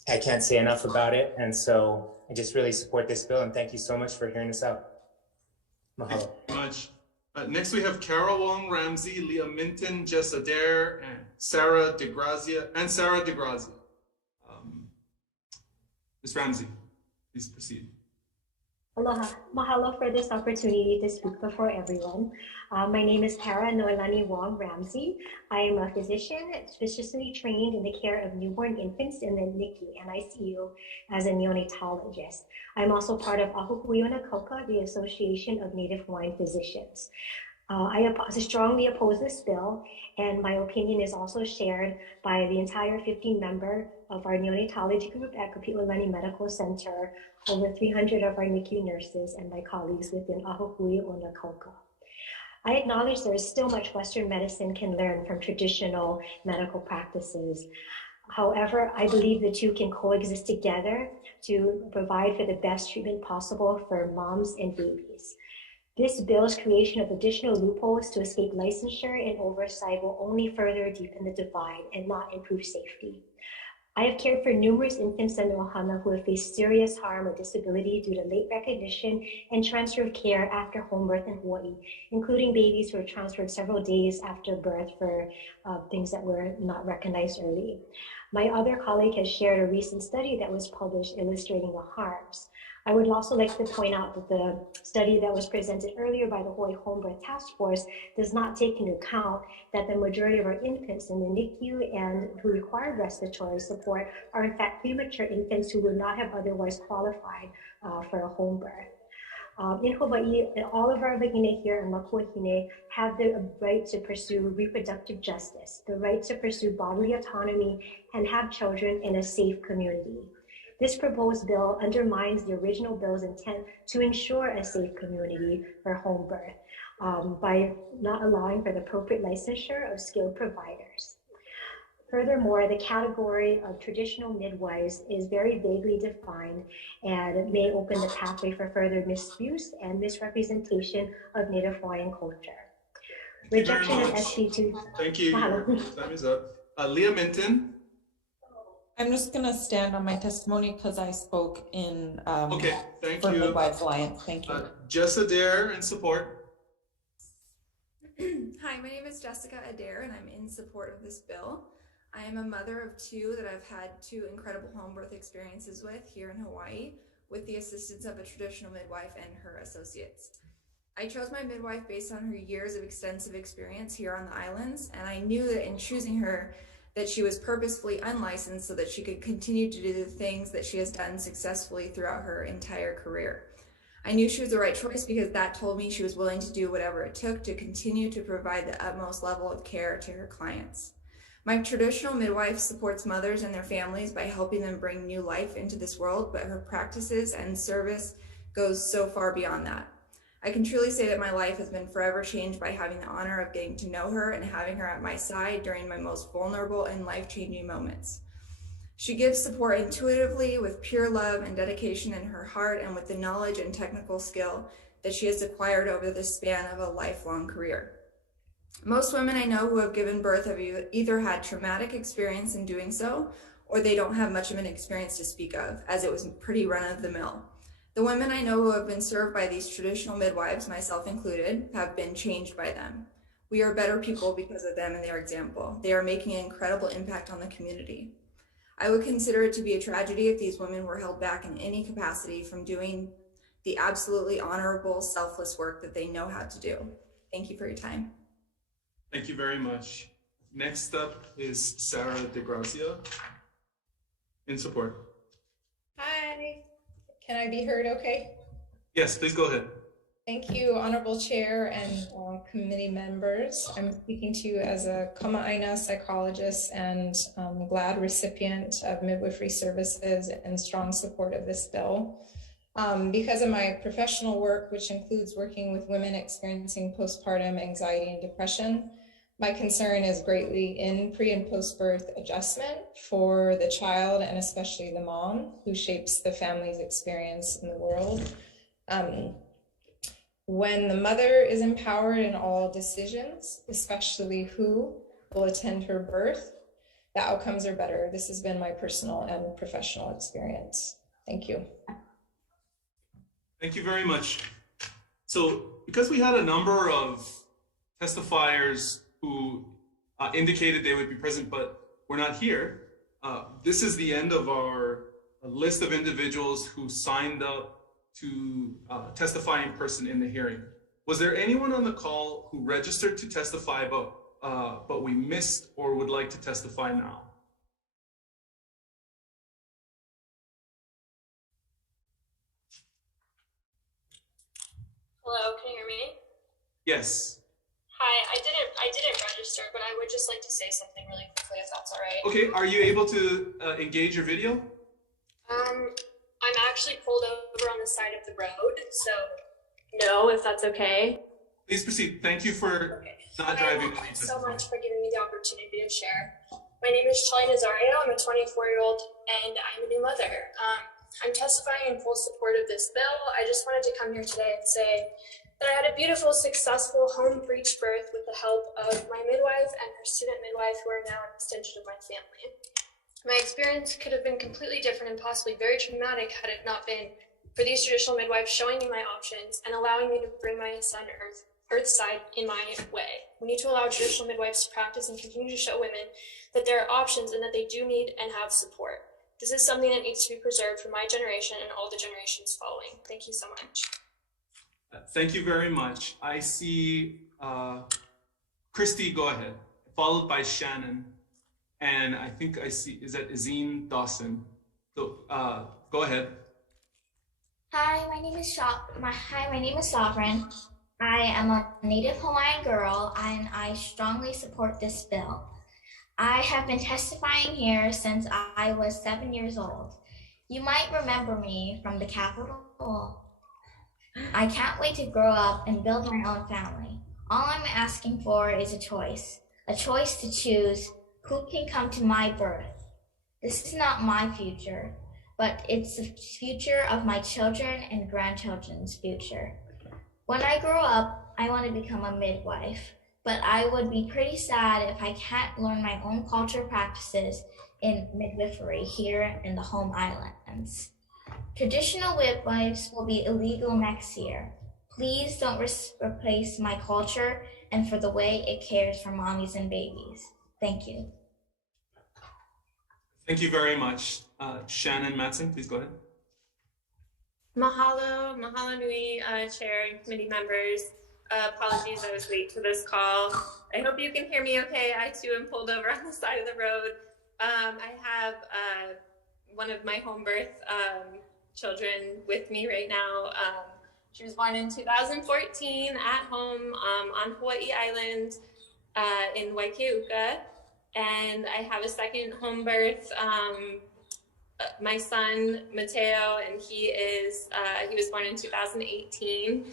I can't say enough about it. And so I just really support this bill, and thank you so much for hearing us out. Mahalo. Thank you very much. Next we have Carol Wong, Ramsey, Leah Minton, Jess Adair, and Sarah Degrazia. Ms. Ramsey, please proceed. Aloha. Mahalo for this opportunity to speak before everyone. My name is Tara Noelani Wong Ramsey. I am a physician specifically trained in the care of newborn infants in the NICU and ICU as a neonatologist. I'm also part of Ahuhui Ona Koka, the Association of Native Hawaiian Physicians. I strongly oppose this bill, and my opinion is also shared by the entire 15-member of our neonatology group at Kapi'olani Medical Center, over 300 of our NICU nurses, and my colleagues within Ahuhui Ona Koka. I acknowledge there is still much Western medicine can learn from traditional medical practices. However, I believe the two can coexist together to provide for the best treatment possible for moms and babies. This bill's creation of additional loopholes to escape licensure and oversight will only further deepen the divide and not improve safety. I have cared for numerous infants and ohana who have faced serious harm or disability due to late recognition and transfer of care after home birth in Hawaii, including babies who were transferred several days after birth for things that were not recognized early. My other colleague has shared a recent study that was published illustrating the harms. I would also like to point out that the study that was presented earlier by the Hawaii Home Birth Task Force does not take into account that the majority of our infants in the NICU and who require respiratory support are in fact premature infants who would not have otherwise qualified for a home birth. In Hawaii, all of our wahine here and makuahine have the right to pursue reproductive justice, the right to pursue bodily autonomy and have children in a safe community. This proposed bill undermines the original bill's intent to ensure a safe community for home birth by not allowing for the appropriate licensure of skilled providers. Furthermore, the category of traditional midwives is very vaguely defined and may open the pathway for further misuse and misrepresentation of Native Hawaiian culture. Rejection of SB2. Thank you. Time is up. Leah Minton. I'm just going to stand on my testimony because I spoke in okay, thank for you. Midwives Alliance. Thank you. Jess Adair in support. Hi, my name is Jessica Adair, and I'm in support of this bill. I am a mother of two that I've had two incredible home birth experiences with here in Hawaii, with the assistance of a traditional midwife and her associates. I chose my midwife based on her years of extensive experience here on the islands, and I knew that in choosing her, that she was purposefully unlicensed so that she could continue to do the things that she has done successfully throughout her entire career. I knew she was the right choice because that told me she was willing to do whatever it took to continue to provide the utmost level of care to her clients. My traditional midwife supports mothers and their families by helping them bring new life into this world, but her practices and service goes so far beyond that. I can truly say that my life has been forever changed by having the honor of getting to know her and having her at my side during my most vulnerable and life-changing moments. She gives support intuitively with pure love and dedication in her heart and with the knowledge and technical skill that she has acquired over the span of a lifelong career. Most women I know who have given birth have either had traumatic experience in doing so, or they don't have much of an experience to speak of, as it was pretty run-of-the-mill. The women I know who have been served by these traditional midwives, myself included, have been changed by them. We are better people because of them and their example. They are making an incredible impact on the community. I would consider it to be a tragedy if these women were held back in any capacity from doing the absolutely honorable, selfless work that they know how to do. Thank you for your time. Thank you very much. Next up is Sarah Degrazia in support. Hi, can I be heard okay? Yes, please go ahead. Thank you, Honorable Chair and committee members. I'm speaking to you as a Kama'aina psychologist and GLAD recipient of midwifery services and strong support of this bill. Because of my professional work, which includes working with women experiencing postpartum anxiety and depression, my concern is greatly in pre and post-birth adjustment for the child and especially the mom who shapes the family's experience in the world. When the mother is empowered in all decisions, especially who will attend her birth, the outcomes are better. This has been my personal and professional experience. Thank you. Thank you very much. So because we had a number of testifiers who indicated they would be present but were not here, this is the end of our list of individuals who signed up to testify in person in the hearing. Was there anyone on the call who registered to testify but we missed or would like to testify now? Hello, can you hear me? Yes. Hi, I didn't register, but I would just like to say something really quickly if that's all right. Okay, are you able to engage your video? I'm actually pulled over on the side of the road, so no, if that's okay. Please proceed. Thank you for not driving. Thank you so much for giving me the opportunity to share. My name is Charlienazario. I'm a 24-year-old and I'm a new mother. I'm testifying in full support of this bill. I just wanted to come here today and say that I had a beautiful, successful home breech birth with the help of my midwife and her student midwife, who are now an extension of my family. My experience could have been completely different and possibly very traumatic had it not been for these traditional midwives showing me my options and allowing me to bring my son Earthside in my way. We need to allow traditional midwives to practice and continue to show women that there are options and that they do need and have support. This is something that needs to be preserved for my generation and all the generations following. Thank you so much. Thank you very much. I see Christy, go ahead, followed by Shannon. And I think I see, is that Izine Dawson? So go ahead. Hi, my name is Sovereign. I am a native Hawaiian girl and I strongly support this bill. I have been testifying here since I was 7 years old. You might remember me from the Capitol. I can't wait to grow up and build my own family. All I'm asking for is a choice to choose who can come to my birth. This is not my future, but it's the future of my children and grandchildren's future. When I grow up, I want to become a midwife, but I would be pretty sad if I can't learn my own culture practices in midwifery here in the home islands. Traditional midwives will be illegal next year. Please don't replace my culture and for the way it cares for mommies and babies. Thank you. Thank you very much. Shannon Matson, please go ahead. Mahalo nui, Chair and committee members. Apologies, I was late to this call. I hope you can hear me okay. I too am pulled over on the side of the road. I have one of my home birth children with me right now. She was born in 2014 at home on Hawaii Island in Waikeuka. And I have a second home birth, my son, Mateo, and he was born in 2018.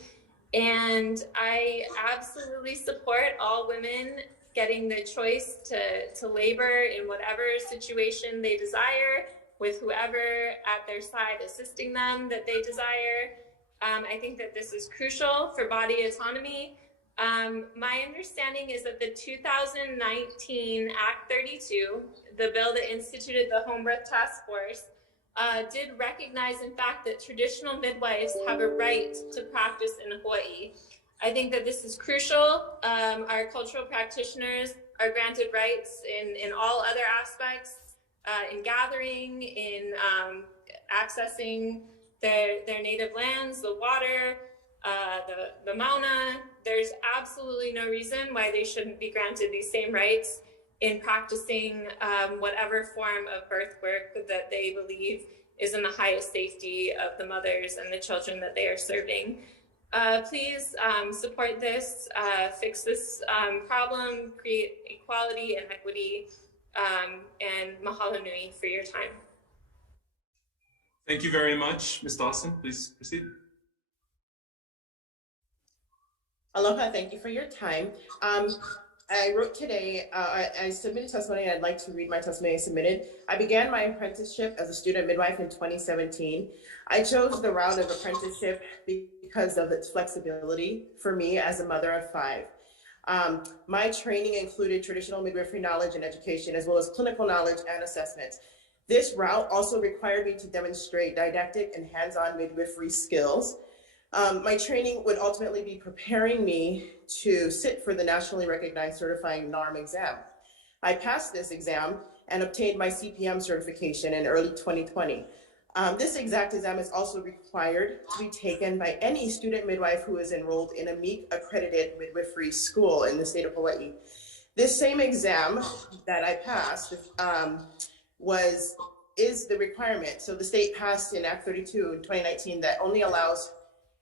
And I absolutely support all women getting the choice to labor in whatever situation they desire, with whoever at their side assisting them that they desire. I think that this is crucial for body autonomy. My understanding is that the 2019 Act 32, the bill that instituted the Home Birth Task Force, did recognize, in fact, that traditional midwives have a right to practice in Hawaii. I think that this is crucial. Our cultural practitioners are granted rights in all other aspects, in gathering, in accessing their native lands, the water, the mauna. There's absolutely no reason why they shouldn't be granted these same rights in practicing whatever form of birth work that they believe is in the highest safety of the mothers and the children that they are serving. Please support this, fix this problem, create equality and equity, and mahalo nui for your time. Thank you very much. Ms. Dawson, please proceed. Aloha, thank you for your time. I wrote today, I submitted testimony, and I'd like to read my testimony I submitted. I began my apprenticeship as a student midwife in 2017. I chose the route of apprenticeship because of its flexibility for me as a mother of 5. My training included traditional midwifery knowledge and education, as well as clinical knowledge and assessments. This route also required me to demonstrate didactic and hands-on midwifery skills. My training would ultimately be preparing me to sit for the nationally recognized certifying NARM exam. I passed this exam and obtained my CPM certification in early 2020. This exact exam is also required to be taken by any student midwife who is enrolled in a MEAC accredited midwifery school in the state of Hawaii. This same exam that I passed is the requirement. So the state passed in Act 32 in 2019 that only allows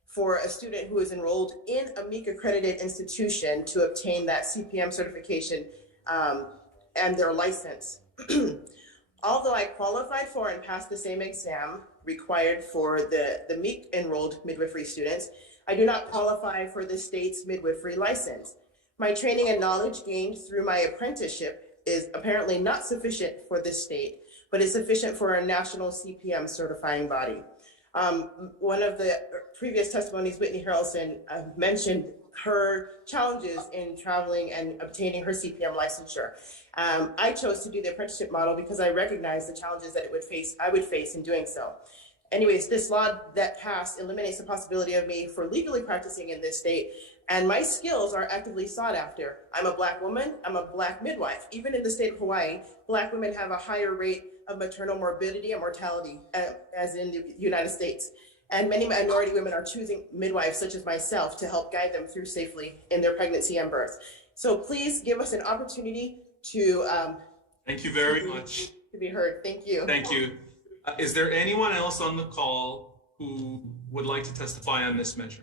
for a student who is enrolled in a MEAC accredited institution to obtain that CPM certification and their license. Although I qualified for and passed the same exam required for the MEAC enrolled midwifery students, I do not qualify for the state's midwifery license. My training and knowledge gained through my apprenticeship is apparently not sufficient for this state, but is sufficient for a national CPM certifying body. One of the previous testimonies, Whitney Henderson, mentioned her challenges in traveling and obtaining her CPM licensure. I chose to do the apprenticeship model because I recognized the challenges that I would face in doing so. Anyways, this law that passed eliminates the possibility of me for legally practicing in this state, and my skills are actively sought after. I'm a Black woman, I'm a Black midwife. Even in the state of Hawaii, Black women have a higher rate of maternal morbidity and mortality as in the United States. And many minority women are choosing midwives such as myself to help guide them through safely in their pregnancy and birth. So please give us an opportunity to thank you very much. To be heard. Thank you. Thank you. Is there anyone else on the call who would like to testify on this measure?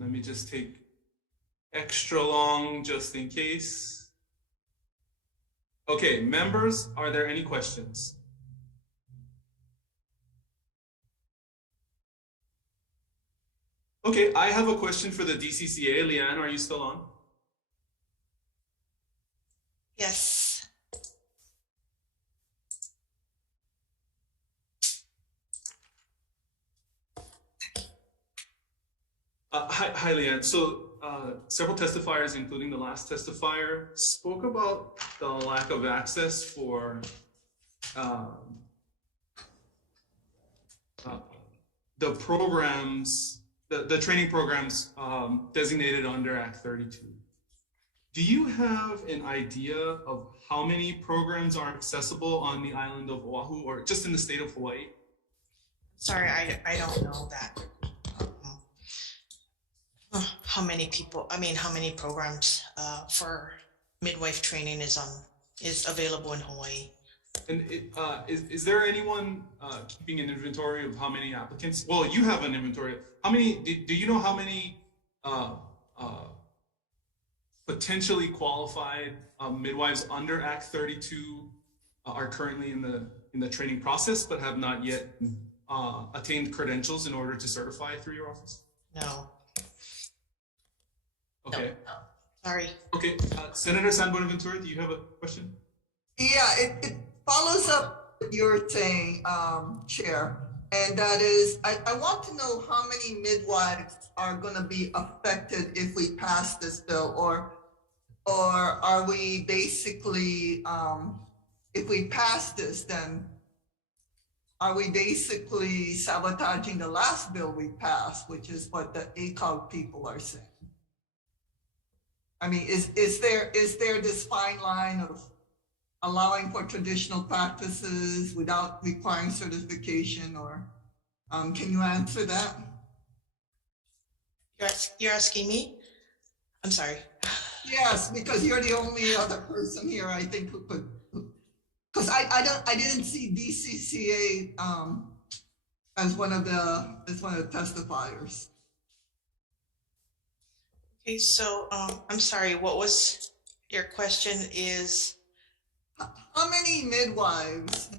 Let me just take extra long just in case. Okay, members, are there any questions? Okay, I have a question for the DCCA. Leanne, are you still on? Yes. Hi, Leanne. So several testifiers, including the last testifier, spoke about the lack of access for the programs, the training programs designated under Act 32. Do you have an idea of how many programs are accessible on the island of Oahu or just in the state of Hawaii? Sorry, I don't know that. How many programs for midwife training is is available in Hawaii. And is there anyone keeping an inventory of how many applicants? Well, you have an inventory. How many, do you know how many potentially qualified midwives under Act 32 are currently in the training process, but have not yet attained credentials in order to certify through your office? No. Okay. No. Sorry. Okay. Senator San Buenaventura, do you have a question? Yeah, it follows up what you're saying, Chair, and that is, I want to know how many midwives are going to be affected if we pass this bill, or are we basically, if we pass this, then are we basically sabotaging the last bill we passed, which is what the ACOG people are saying? I mean, is there this fine line of allowing for traditional practices without requiring certification, or can you answer that? You're asking me? I'm sorry. Yes, because you're the only other person here, I think, who could, because I didn't see DCCA as one of the testifiers. Okay, so I'm sorry, what was your question is? How many midwives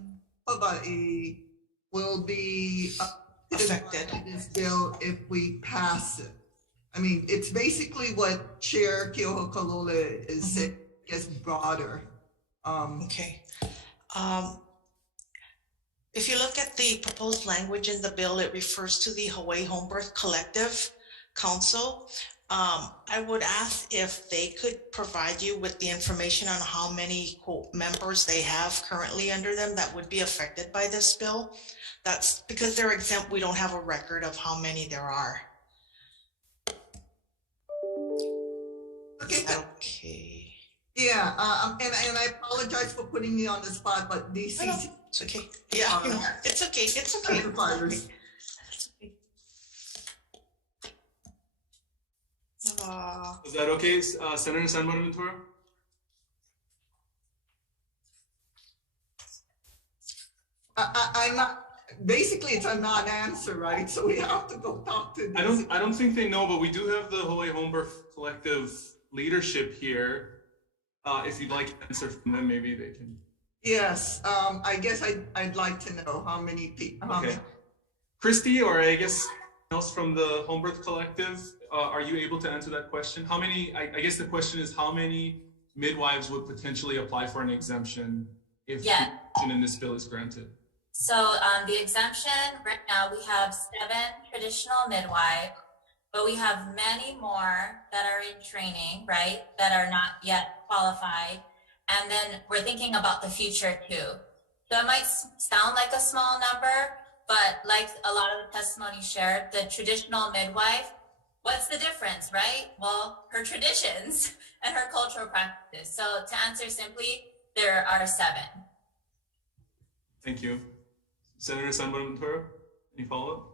of Hawaii will be affected by this bill if we pass it? I mean, it's basically what Chair Keohokalole is saying, gets broader. Okay. If you look at the proposed language in the bill, it refers to the Hawaii Home Birth Collective Council. I would ask if they could provide you with the information on how many members they have currently under them that would be affected by this bill. That's because they're exempt. We don't have a record of how many there are. Okay. Yeah, and I apologize for putting you on the spot, but these. It's okay. Yeah, it's okay. It's okay. Is that okay, Senator San Buenaventura? I'm not. Basically, it's a non-answer, right? So we have to go talk to. I don't think they know, but we do have the Hawaii Home Birth Collective leadership here. If you'd like to answer from them, maybe they can. Yes, I guess I'd like to know how many people. Okay. Christy, or I guess else from the Home Birth Collective, are you able to answer that question? How many, I guess the question is how many midwives would potentially apply for an exemption if the exemption in this bill is granted? So the exemption, right now we have 7 traditional midwives, but we have many more that are in training, right, that are not yet qualified. And then we're thinking about the future too. So it might sound like a small number, but like a lot of the testimony shared, the traditional midwife, what's the difference, right? Well, her traditions and her cultural practices. So to answer simply, there are 7. Thank you. Senator San Buenaventura, any follow-up?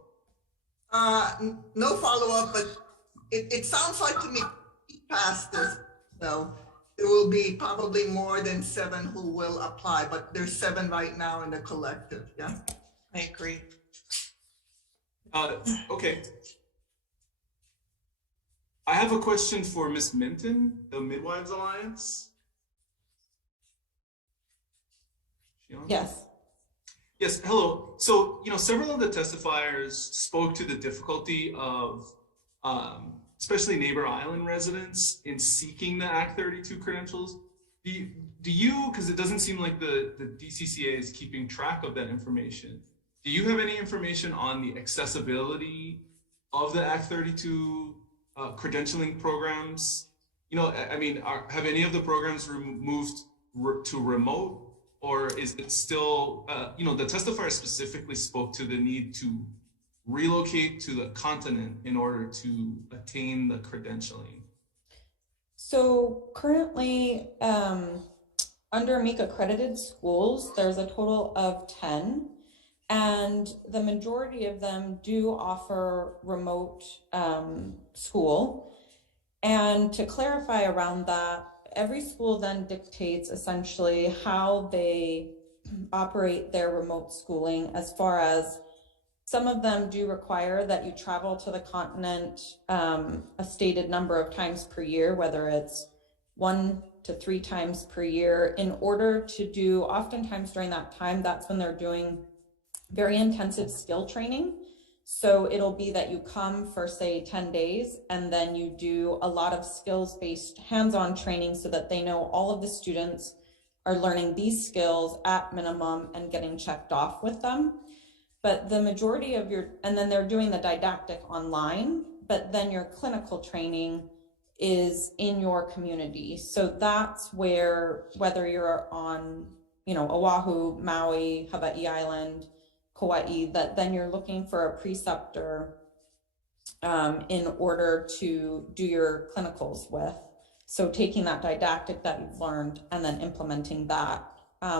No follow-up, but it sounds like to me past this, though, there will be probably more than 7 who will apply, but there's 7 right now in the collective, yeah? I agree. Okay. I have a question for Ms. Minton, the Midwives Alliance. Yes. Yes, hello. So, several of the testifiers spoke to the difficulty of especially neighbor island residents in seeking the Act 32 credentials. Do you, because it doesn't seem like the DCCA is keeping track of that information, do you have any information on the accessibility of the Act 32 credentialing programs? Have any of the programs moved to remote? Or is it still, the testifier specifically spoke to the need to relocate to the continent in order to attain the credentialing? So currently, under MEC accredited schools, there's a total of 10, and the majority of them do offer remote school. And to clarify around that, every school then dictates essentially how they operate their remote schooling, as far as some of them do require that you travel to the continent a stated number of times per year, whether it's 1 to 3 times per year, in order to do, oftentimes during that time, that's when they're doing very intensive skill training. So it'll be that you come for, say, 10 days, and then you do a lot of skills-based hands-on training so that they know all of the students are learning these skills at minimum and getting checked off with them. But the majority of and then they're doing the didactic online, but then your clinical training is in your community. So that's where, whether you're on, Oahu, Maui, Hawai'i Island, Kauai, that then you're looking for a preceptor in order to do your clinicals with. So taking that didactic that you've learned and then implementing that.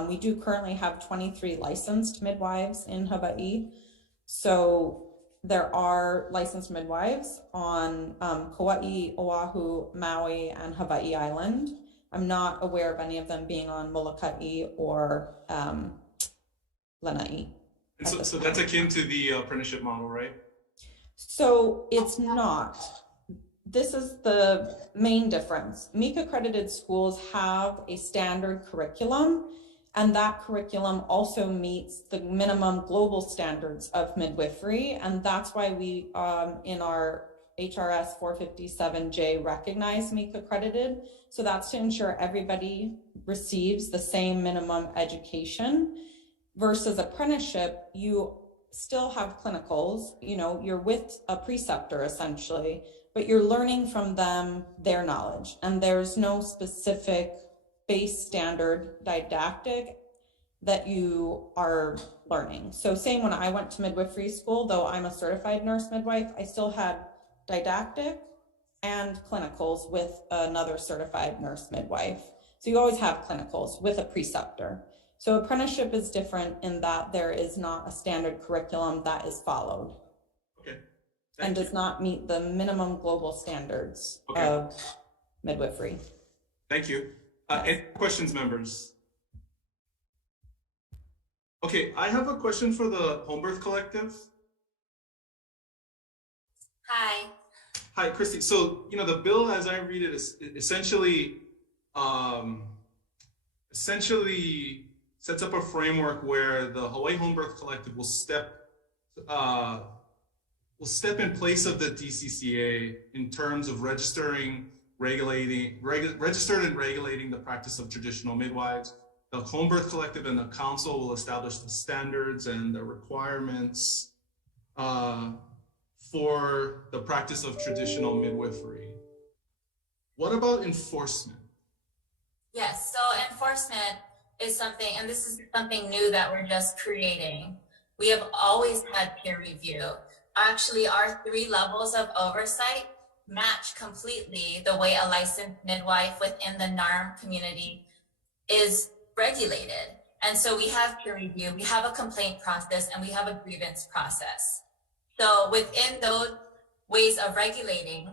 We do currently have 23 licensed midwives in Hawaii. So there are licensed midwives on Kauai, Oahu, Maui, and Hawai'i Island. I'm not aware of any of them being on Molokai or Lanai. And so that's akin to the apprenticeship model, right? So it's not. This is the main difference. MEC accredited schools have a standard curriculum, and that curriculum also meets the minimum global standards of midwifery. And that's why we, in our HRS 457J, recognize MEC accredited. So that's to ensure everybody receives the same minimum education. Versus apprenticeship, you still have clinicals, you're with a preceptor essentially, but you're learning from them their knowledge, and there's no specific base standard didactic that you are learning. So same when I went to midwifery school, though I'm a certified nurse midwife, I still had didactic and clinicals with another certified nurse midwife. So you always have clinicals with a preceptor. So apprenticeship is different in that there is not a standard curriculum that is followed. Okay. And does not meet the minimum global standards of midwifery. Thank you. Any questions, members? Okay, I have a question for the Home Birth Collective. Hi. Hi, Christy. So, the bill as I read it is essentially sets up a framework where the Hawaii Home Birth Collective will step in place of the DCCA in terms of registered and regulating the practice of traditional midwives. The Home Birth Collective and the council will establish the standards and the requirements for the practice of traditional midwifery. What about enforcement? Yes, so enforcement is something, and this is something new that we're just creating. We have always had peer review. Actually, our 3 levels of oversight match completely the way a licensed midwife within the NARM community is regulated. And so we have peer review, we have a complaint process, and we have a grievance process. So within those ways of regulating,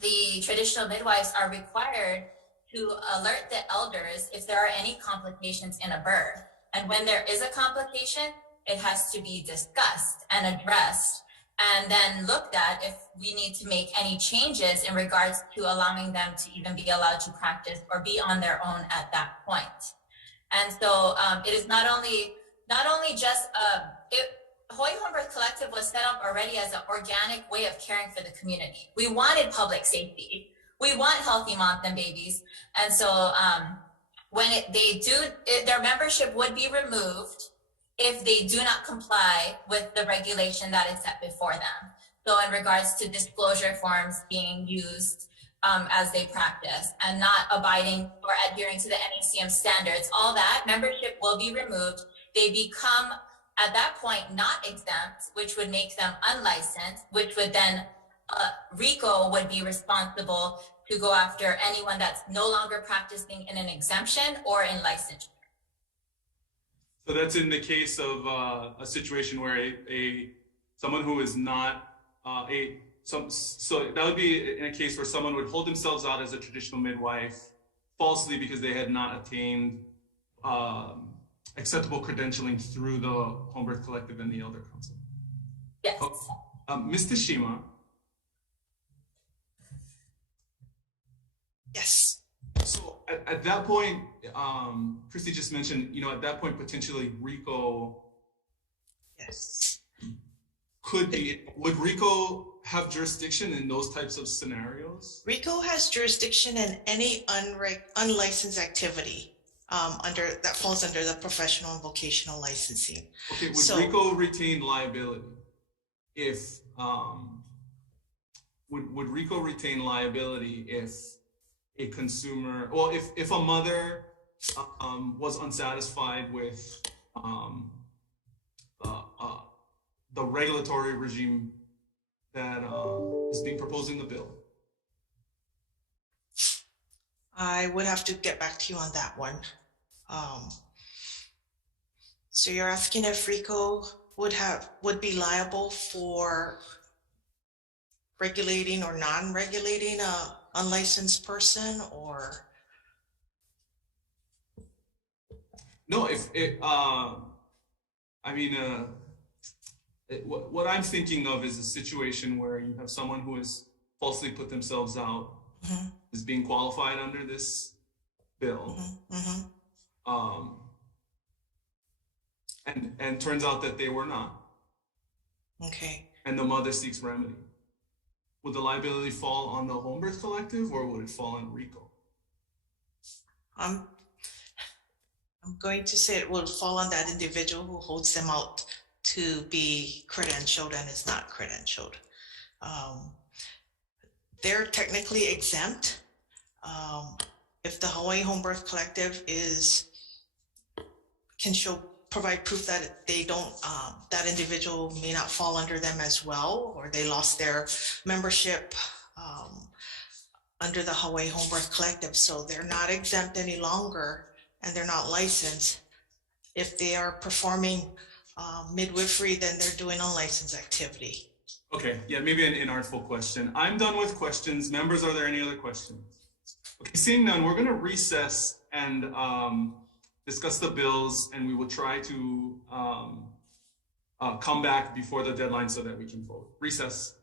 the traditional midwives are required to alert the elders if there are any complications in a birth. And when there is a complication, it has to be discussed and addressed, and then looked at if we need to make any changes in regards to allowing them to even be allowed to practice or be on their own at that point. And so it is not only just, Hawaii Home Birth Collective was set up already as an organic way of caring for the community. We wanted public safety. We want healthy moms and babies. And so when their membership would be removed if they do not comply with the regulation that is set before them. So in regards to disclosure forms being used as they practice and not abiding or adhering to the NACM standards, all that membership will be removed. They become at that point not exempt, which would make them unlicensed, which would then RICO would be responsible to go after anyone that's no longer practicing in an exemption or in licensure. So that's in the case of a situation where someone who is not so that would be in a case where someone would hold themselves out as a traditional midwife falsely because they had not attained acceptable credentialing through the Home Birth Collective and the Elder Council. Yes. Ms. Tashima. Yes. So at that point, Christy just mentioned, at that point, potentially RICO. Yes. Would RICO have jurisdiction in those types of scenarios? RICO has jurisdiction in any unlicensed activity that falls under the professional and vocational licensing. Okay, would RICO retain liability if would RICO retain liability if a consumer, well, if a mother was unsatisfied with the regulatory regime that is being proposed in the bill? I would have to get back to you on that one. So you're asking if RICO would be liable for regulating or non-regulating a unlicensed person, or? No, what I'm thinking of is a situation where you have someone who has falsely put themselves out as being qualified under this bill. And turns out that they were not. Okay. And the mother seeks remedy. Would the liability fall on the Home Birth Collective, or would it fall on RICO? I'm going to say it will fall on that individual who holds them out to be credentialed and is not credentialed. They're technically exempt. If the Hawaii Home Birth Collective can provide proof that they don't, that individual may not fall under them as well, or they lost their membership under the Hawaii Home Birth Collective. So they're not exempt any longer, and they're not licensed. If they are performing midwifery, then they're doing unlicensed activity. Okay, yeah, maybe an inartful question. I'm done with questions. Members, are there any other questions? Okay, seeing none, we're gonna recess and discuss the bills, and we will try to come back before the deadline so that we can vote. Recess.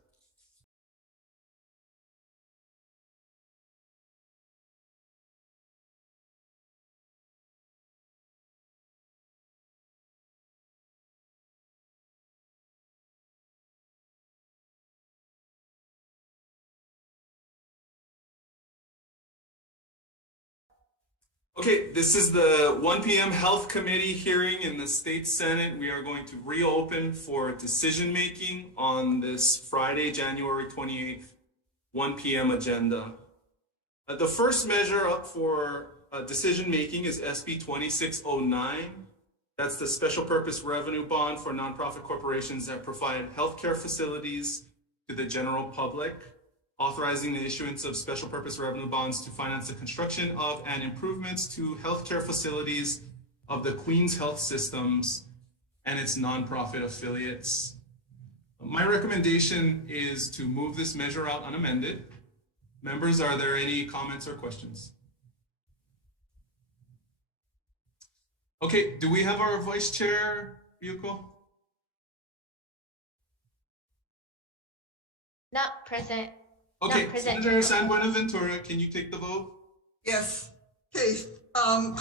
Okay, this is the 1 p.m. Health Committee hearing in the State Senate. We are going to reopen for decision making on this Friday, January 28th, 1 p.m. agenda. The first measure up for decision making is SB 2609. That's the special purpose revenue bond for nonprofit corporations that provide healthcare facilities to the general public, authorizing the issuance of special purpose revenue bonds to finance the construction of and improvements to healthcare facilities of the Queens Health Systems and its nonprofit affiliates. My recommendation is to move this measure out unamended. Members, are there any comments or questions? Okay, do we have our vice chair, Ryuko? Not present. Okay, Senator San Buenaventura, can you take the vote? Yes. Okay. Call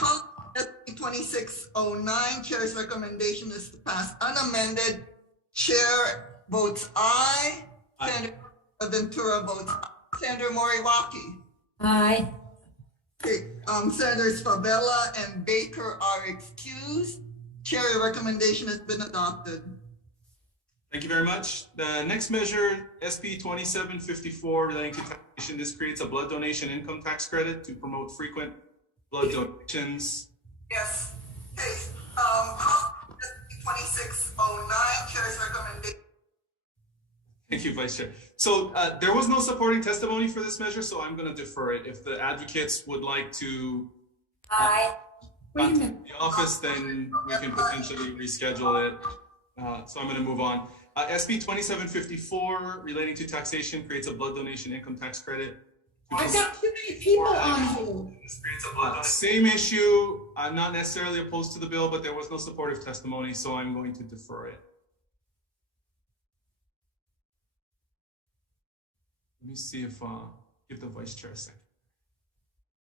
SB 2609. Chair's recommendation is to pass unamended. Chair votes aye. Senator Ventura votes aye. Senator Moriwaki. Aye. Okay. Senators Favela and Baker are excused. Chair recommendation has been adopted. Thank you very much. The next measure, SB 2754, relating to taxation. This creates a blood donation income tax credit to promote frequent blood donations. Yes. Okay. SB 2609, Chair's recommendation. Thank you, Vice Chair. So there was no supporting testimony for this measure, so I'm going to defer it. If the advocates would like to contact the office, then we can potentially reschedule it. So I'm going to move on. SB 2754, relating to taxation, creates a blood donation income tax credit I've got too many people on here. Same issue. I'm not necessarily opposed to the bill, but there was no supportive testimony, so I'm going to defer it. Let me see if give the vice chair a second.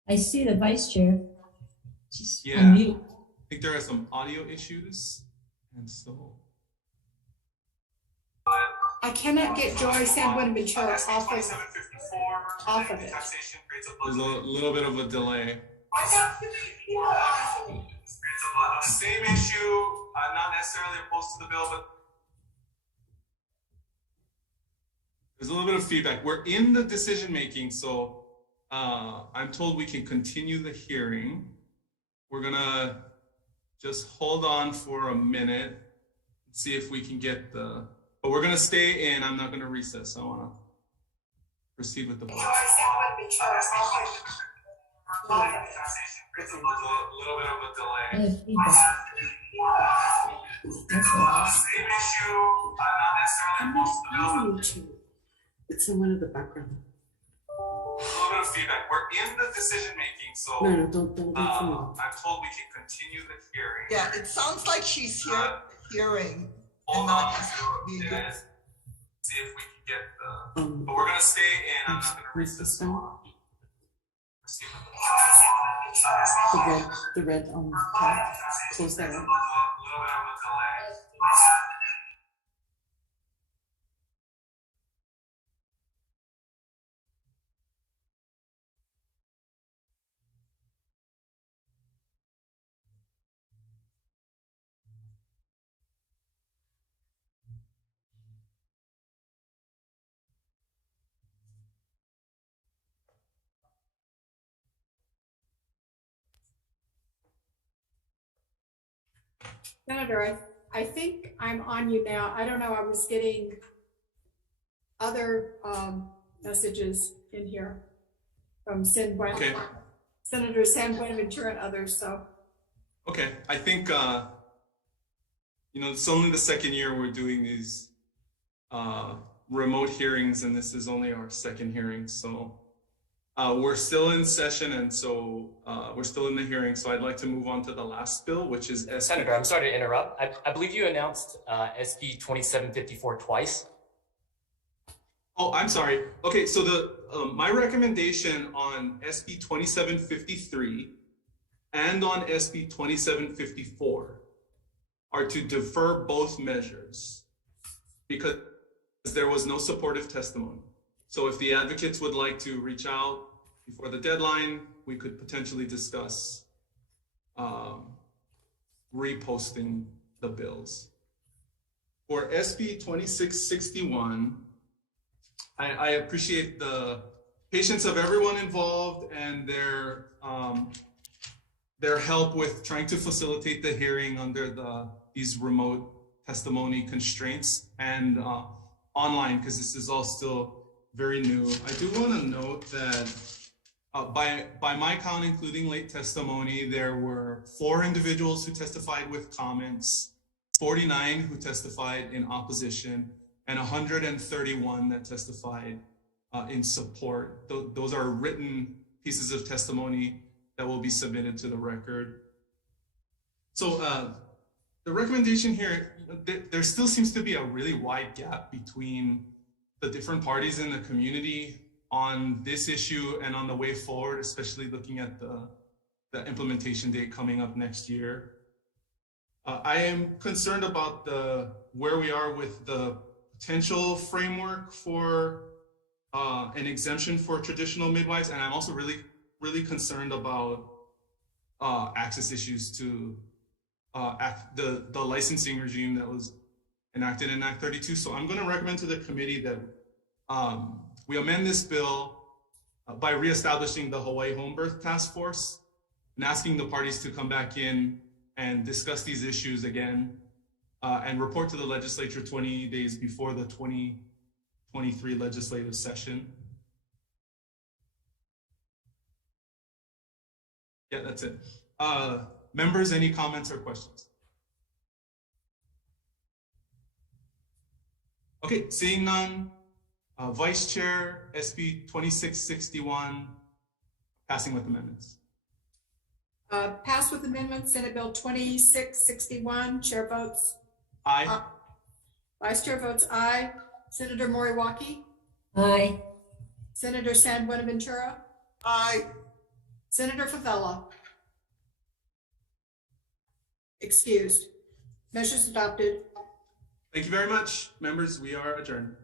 I see the vice chair. She's Yeah, on mute. I think there are some audio issues, and so. I cannot get Joy San-Buenaventura off of it. There's a little bit of a delay. Same issue. I'm not necessarily opposed to the bill, but there's a little bit of feedback. We're in the decision making, so I'm told we can continue the hearing. We're gonna just hold on for a minute and see if we can get the, but we're gonna stay in. I'm not gonna recess. I wanna proceed with the vote. There's a little bit of a delay. Same issue. I'm not necessarily opposed to the bill. It's someone in the background. A little bit of feedback. We're in the decision making, so No, don't I'm told we can continue the hearing. Yeah, it sounds like she's hearing and not just being good. See if we can get the. But we're gonna stay in. I'm not gonna recess. The red tab. Close that up. Senator, I think I'm on you now. I don't know, I was getting other messages in here from Senator San Buenaventura and others, so. Okay, I think, it's only the second year we're doing these remote hearings, and this is only our second hearing, so we're still in session, and so we're still in the hearing, so I'd like to move on to the last bill, which is SB. Senator, I'm sorry to interrupt. I believe you announced SB 2754 twice. Oh, I'm sorry. Okay, so the my recommendation on SB 2753 and on SB 2754 are to defer both measures because there was no supportive testimony. So if the advocates would like to reach out before the deadline, we could potentially discuss reposting the bills. For SB 2661, I appreciate the patience of everyone involved and their help with trying to facilitate the hearing under these remote testimony constraints and online, because this is all still very new. I do want to note that by my count, including late testimony, there were 4 individuals who testified with comments, 49 who testified in opposition, and 131 that testified in support. Those are written pieces of testimony that will be submitted to the record. So the recommendation here, there still seems to be a really wide gap between the different parties in the community on this issue and on the way forward, especially looking at the implementation date coming up next year. I am concerned about where we are with the potential framework for an exemption for traditional midwives, and I'm also really concerned about access issues to the licensing regime that was enacted in Act 32. So I'm going to recommend to the committee that we amend this bill by reestablishing the Hawaii Home Birth Task Force and asking the parties to come back in and discuss these issues again and report to the legislature 20 days before the 2023 legislative session. Yeah, that's it. Members, any comments or questions? Okay, seeing none, Vice Chair, SB 2661, passing with amendments. Pass with amendments, Senate Bill 2661. Chair votes aye. Vice Chair votes aye. Senator Moriwaki. Aye. Senator San Buenaventura. Aye. Senator Favela. Excused. Measures adopted. Thank you very much, members. We are adjourned.